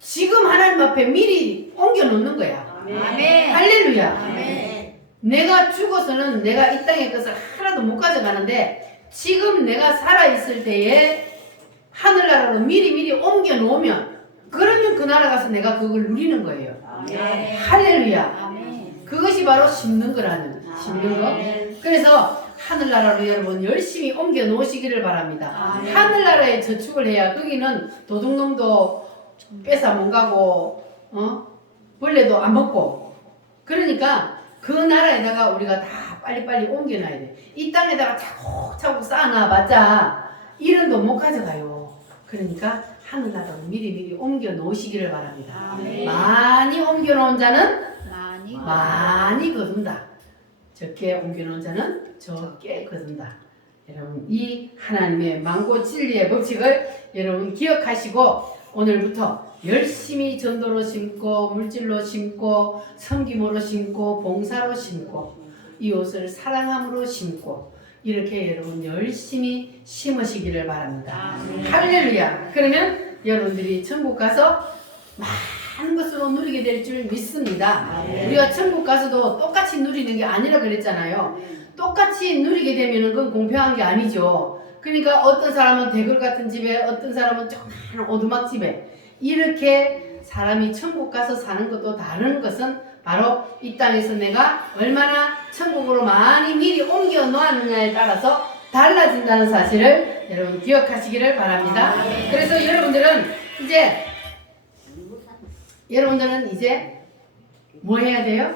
지금 하나님 앞에 미리 옮겨 놓는 거야. 아멘. 할렐루야. 아멘. 내가 죽어서는 내가 이 땅의 것을 하나도 못 가져가는데 지금 내가 살아있을 때에 하늘나라로 미리 옮겨 놓으면 그러면 그 나라 가서 내가 그걸 누리는 거예요. 아멘. 할렐루야. 아멘. 그것이 바로 심는 거라는 심는 거. 그래서 하늘나라로 여러분 열심히 옮겨 놓으시기를 바랍니다. 아멘. 하늘나라에 저축을 해야 거기는 도둑놈도 뺏어 못 가고 벌레도 안 먹고 그러니까 그 나라에다가 우리가 다 빨리빨리 옮겨놔야 돼. 이 땅에다가 차곡차곡 쌓아놔봤자 일은도 못 가져가요. 그러니까 하늘나라로 미리 옮겨 놓으시기를 바랍니다. 아멘. 많이 옮겨 놓은 자는 많이 거둔다. 적게 옮겨 놓은 자는 적게 거둔다. 여러분 이 하나님의 만고 진리의 법칙을 여러분 기억하시고 오늘부터 열심히 전도로 심고 물질로 심고 섬김으로 심고 봉사로 심고 이웃을 사랑함으로 심고 이렇게 여러분 열심히 심으시기를 바랍니다. 할렐루야. 그러면 여러분들이 천국 가서 많은 것으로 누리게 될 줄 믿습니다. 우리가 천국 가서도 똑같이 누리는 게 아니라 그랬잖아요. 똑같이 누리게 되면 그건 공평한 게 아니죠. 그러니까 어떤 사람은 대궐 같은 집에 어떤 사람은 조그마한 오두막 집에 이렇게 사람이 천국 가서 사는 것도 다른 것은 바로 이 땅에서 내가 얼마나 천국으로 많이 미리 옮겨 놓았느냐에 따라서 달라진다는 사실을 여러분 기억하시기를 바랍니다. 그래서 여러분들은 이제 뭐 해야 돼요?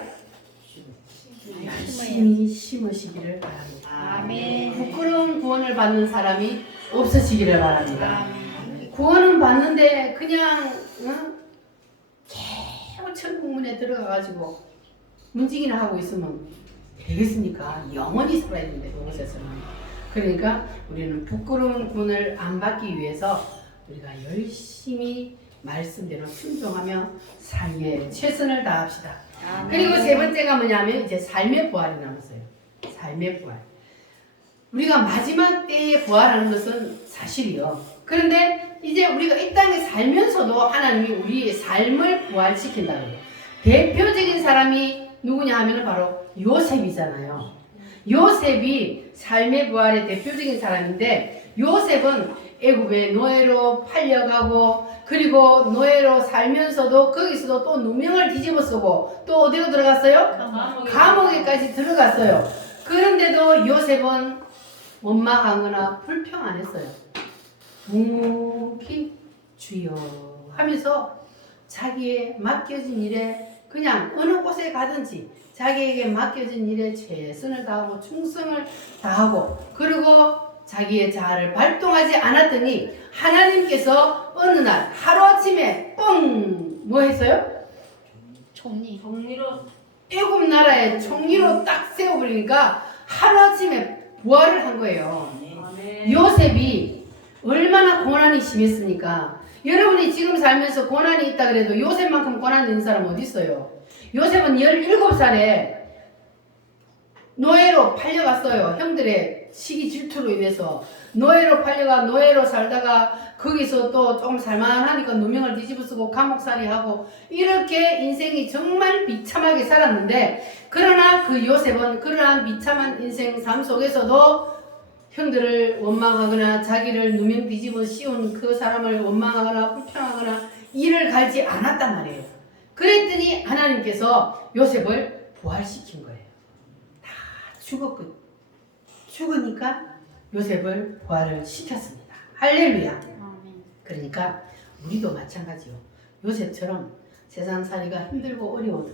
열심히 심으시기를 바랍니다. 아멘. 부끄러운 구원을 받는 사람이 없으시기를 바랍니다. 아멘. 구원은 받는데 그냥 계속 천국문에 들어가가지고 문지기나 하고 있으면 되겠습니까? 영원히 살아야 되는데 그곳에서는. 그러니까 우리는 부끄러운 구원을 안 받기 위해서 우리가 열심히 말씀대로 순종하며 삶에 최선을 다합시다. 아멘. 그리고 세 번째가 뭐냐면 이제 삶의 부활이 남았어요. 삶의 부활. 우리가 마지막 때에 부활하는 것은 사실이요. 그런데 이제 우리가 이 땅에 살면서도 하나님이 우리의 삶을 부활시킨다는 거예요. 대표적인 사람이 누구냐 하면 바로 요셉이잖아요. 요셉이 삶의 부활의 대표적인 사람인데 요셉은 애굽에 노예로 팔려가고 그리고 노예로 살면서도 거기서도 또 누명을 뒤집어 쓰고 또 어디로 들어갔어요? 감옥에까지 들어갔어요. 그런데도 요셉은 원망하거나 불평 안 했어요. 묵묵히 주여 하면서 자기의 맡겨진 일에 그냥 어느 곳에 가든지 자기에게 맡겨진 일에 최선을 다하고 충성을 다하고 그리고 자기의 자아를 발동하지 않았더니 하나님께서 어느 날 하루아침에 뻥 뭐 했어요? 정리로 애굽 나라의 총리로 딱 세워버리니까 하루아침에 부활을 한 거예요. 요셉이 얼마나 고난이 심했습니까? 여러분이 지금 살면서 고난이 있다 그래도 요셉만큼 고난 있는 사람 어디 있어요? 요셉은 17살에 노예로 팔려갔어요. 형들의 시기 질투로 인해서 노예로 팔려가 노예로 살다가 거기서 또 조금 살만하니까 누명을 뒤집어쓰고 감옥살이하고 이렇게 인생이 정말 비참하게 살았는데 그러나 그 요셉은 그러한 비참한 인생 삶 속에서도 형들을 원망하거나 자기를 누명 뒤집어 씌운 그 사람을 원망하거나 불평하거나 이를 갈지 않았단 말이에요. 그랬더니 하나님께서 요셉을 부활시킨 거예요. 다 죽으니까 요셉을 부활을 시켰습니다. 할렐루야. 그러니까 우리도 마찬가지요. 요셉처럼 세상살이가 힘들고 어려워도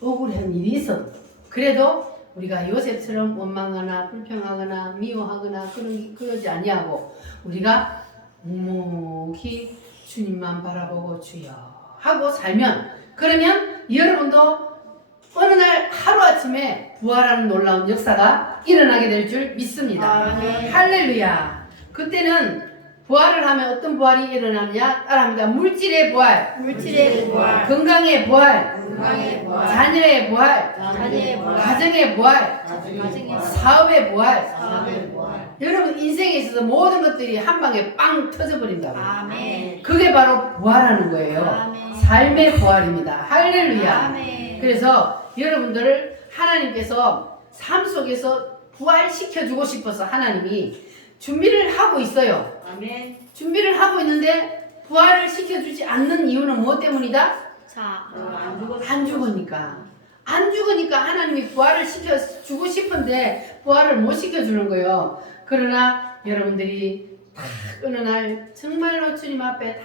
억울한 일이 있어도 그래도 우리가 요셉처럼 원망하거나 불평하거나 미워하거나 그러지 아니하고 우리가 묵묵히 주님만 바라보고 주여 하고 살면 그러면 여러분도 어느 날 하루 하루아침에 부활하는 놀라운 역사가 일어나게 될 줄 믿습니다. 아멘. 할렐루야. 그때는 부활을 하면 어떤 부활이 일어나느냐? 따라합니다. 물질의 부활, 물질의 부활, 건강의 부활, 건강의 부활, 자녀의 부활, 자녀의 부활, 가정의 부활, 가정의 부활, 사업의 부활. 사업의 부활. 여러분 인생에 있어서 모든 것들이 한 방에 빵 터져버린다고. 아멘. 그게 바로 부활하는 거예요. 아멘. 삶의 부활입니다. 할렐루야. 아멘. 그래서 여러분들을 하나님께서 삶 속에서 부활시켜주고 싶어서 하나님이 준비를 하고 있어요. 아멘. 준비를 하고 있는데 부활을 시켜주지 않는 이유는 무엇 때문이다? 자, 안 죽었어. 안 죽으니까. 안 죽으니까 하나님이 부활을 시켜주고 싶은데 부활을 못 시켜주는 거예요. 그러나 여러분들이 딱 어느 날 정말로 주님 앞에 다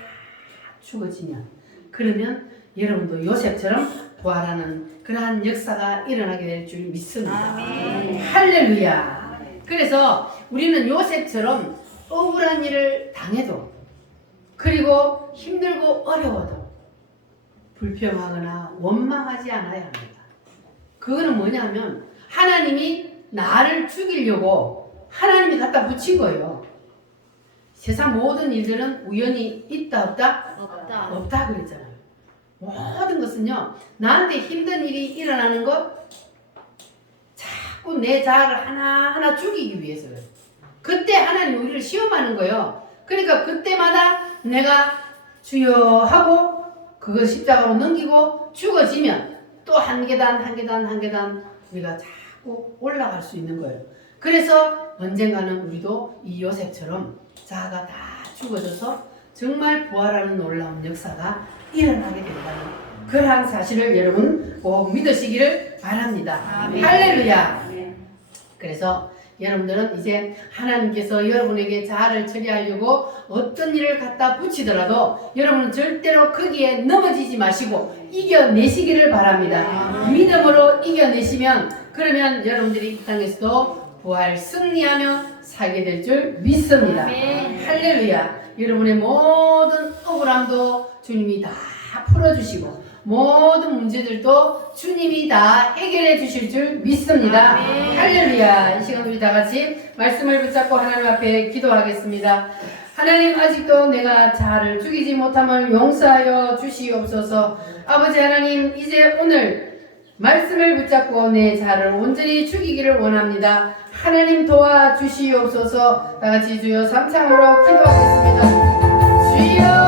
죽어지면, 그러면 여러분도 요셉처럼 부활하는 그러한 역사가 일어나게 될 줄 믿습니다. 아멘. 할렐루야. 그래서 우리는 요셉처럼 억울한 일을 당해도, 그리고 힘들고 어려워도 불평하거나 원망하지 않아야 합니다. 그거는 뭐냐면 하나님이 나를 죽이려고 하나님이 갖다 붙인 거예요. 세상 모든 일들은 우연히 있다 없다? 없다. 없다 그랬잖아요. 모든 것은요, 나한테 힘든 일이 일어나는 것 자꾸 내 자아를 하나하나 죽이기 위해서요. 그때 하나님 우리를 시험하는 거예요. 그러니까 그때마다 내가 주여 하고 그걸 십자가로 넘기고 죽어지면 또 한 계단 한 계단 한 계단 우리가 자꾸 올라갈 수 있는 거예요. 그래서 언젠가는 우리도 이 요셉처럼 자아가 다 죽어져서 정말 부활하는 놀라운 역사가 일어나게 된다는 그러한 사실을 여러분 꼭 믿으시기를 바랍니다. 아멘. 할렐루야. 아멘. 그래서 여러분들은 이제 하나님께서 여러분에게 자아를 처리하려고 어떤 일을 갖다 붙이더라도 여러분은 절대로 거기에 넘어지지 마시고 이겨내시기를 바랍니다. 믿음으로 이겨내시면 그러면 여러분들이 이 땅에서도 부활 승리하며 살게 될 줄 믿습니다. 아멘. 할렐루야. 여러분의 모든 억울함도 주님이 다 풀어주시고 모든 문제들도 주님이 다 해결해 주실 줄 믿습니다. 아멘. 할렐루야. 이 시간 우리 다 같이 말씀을 붙잡고 하나님 앞에 기도하겠습니다. 하나님, 아직도 내가 자아를 죽이지 못함을 용서하여 주시옵소서. 아버지 하나님, 이제 오늘 말씀을 붙잡고 내 자아를 온전히 죽이기를 원합니다. 하나님 도와주시옵소서. 다 같이 주여 삼창으로 기도하겠습니다. 주여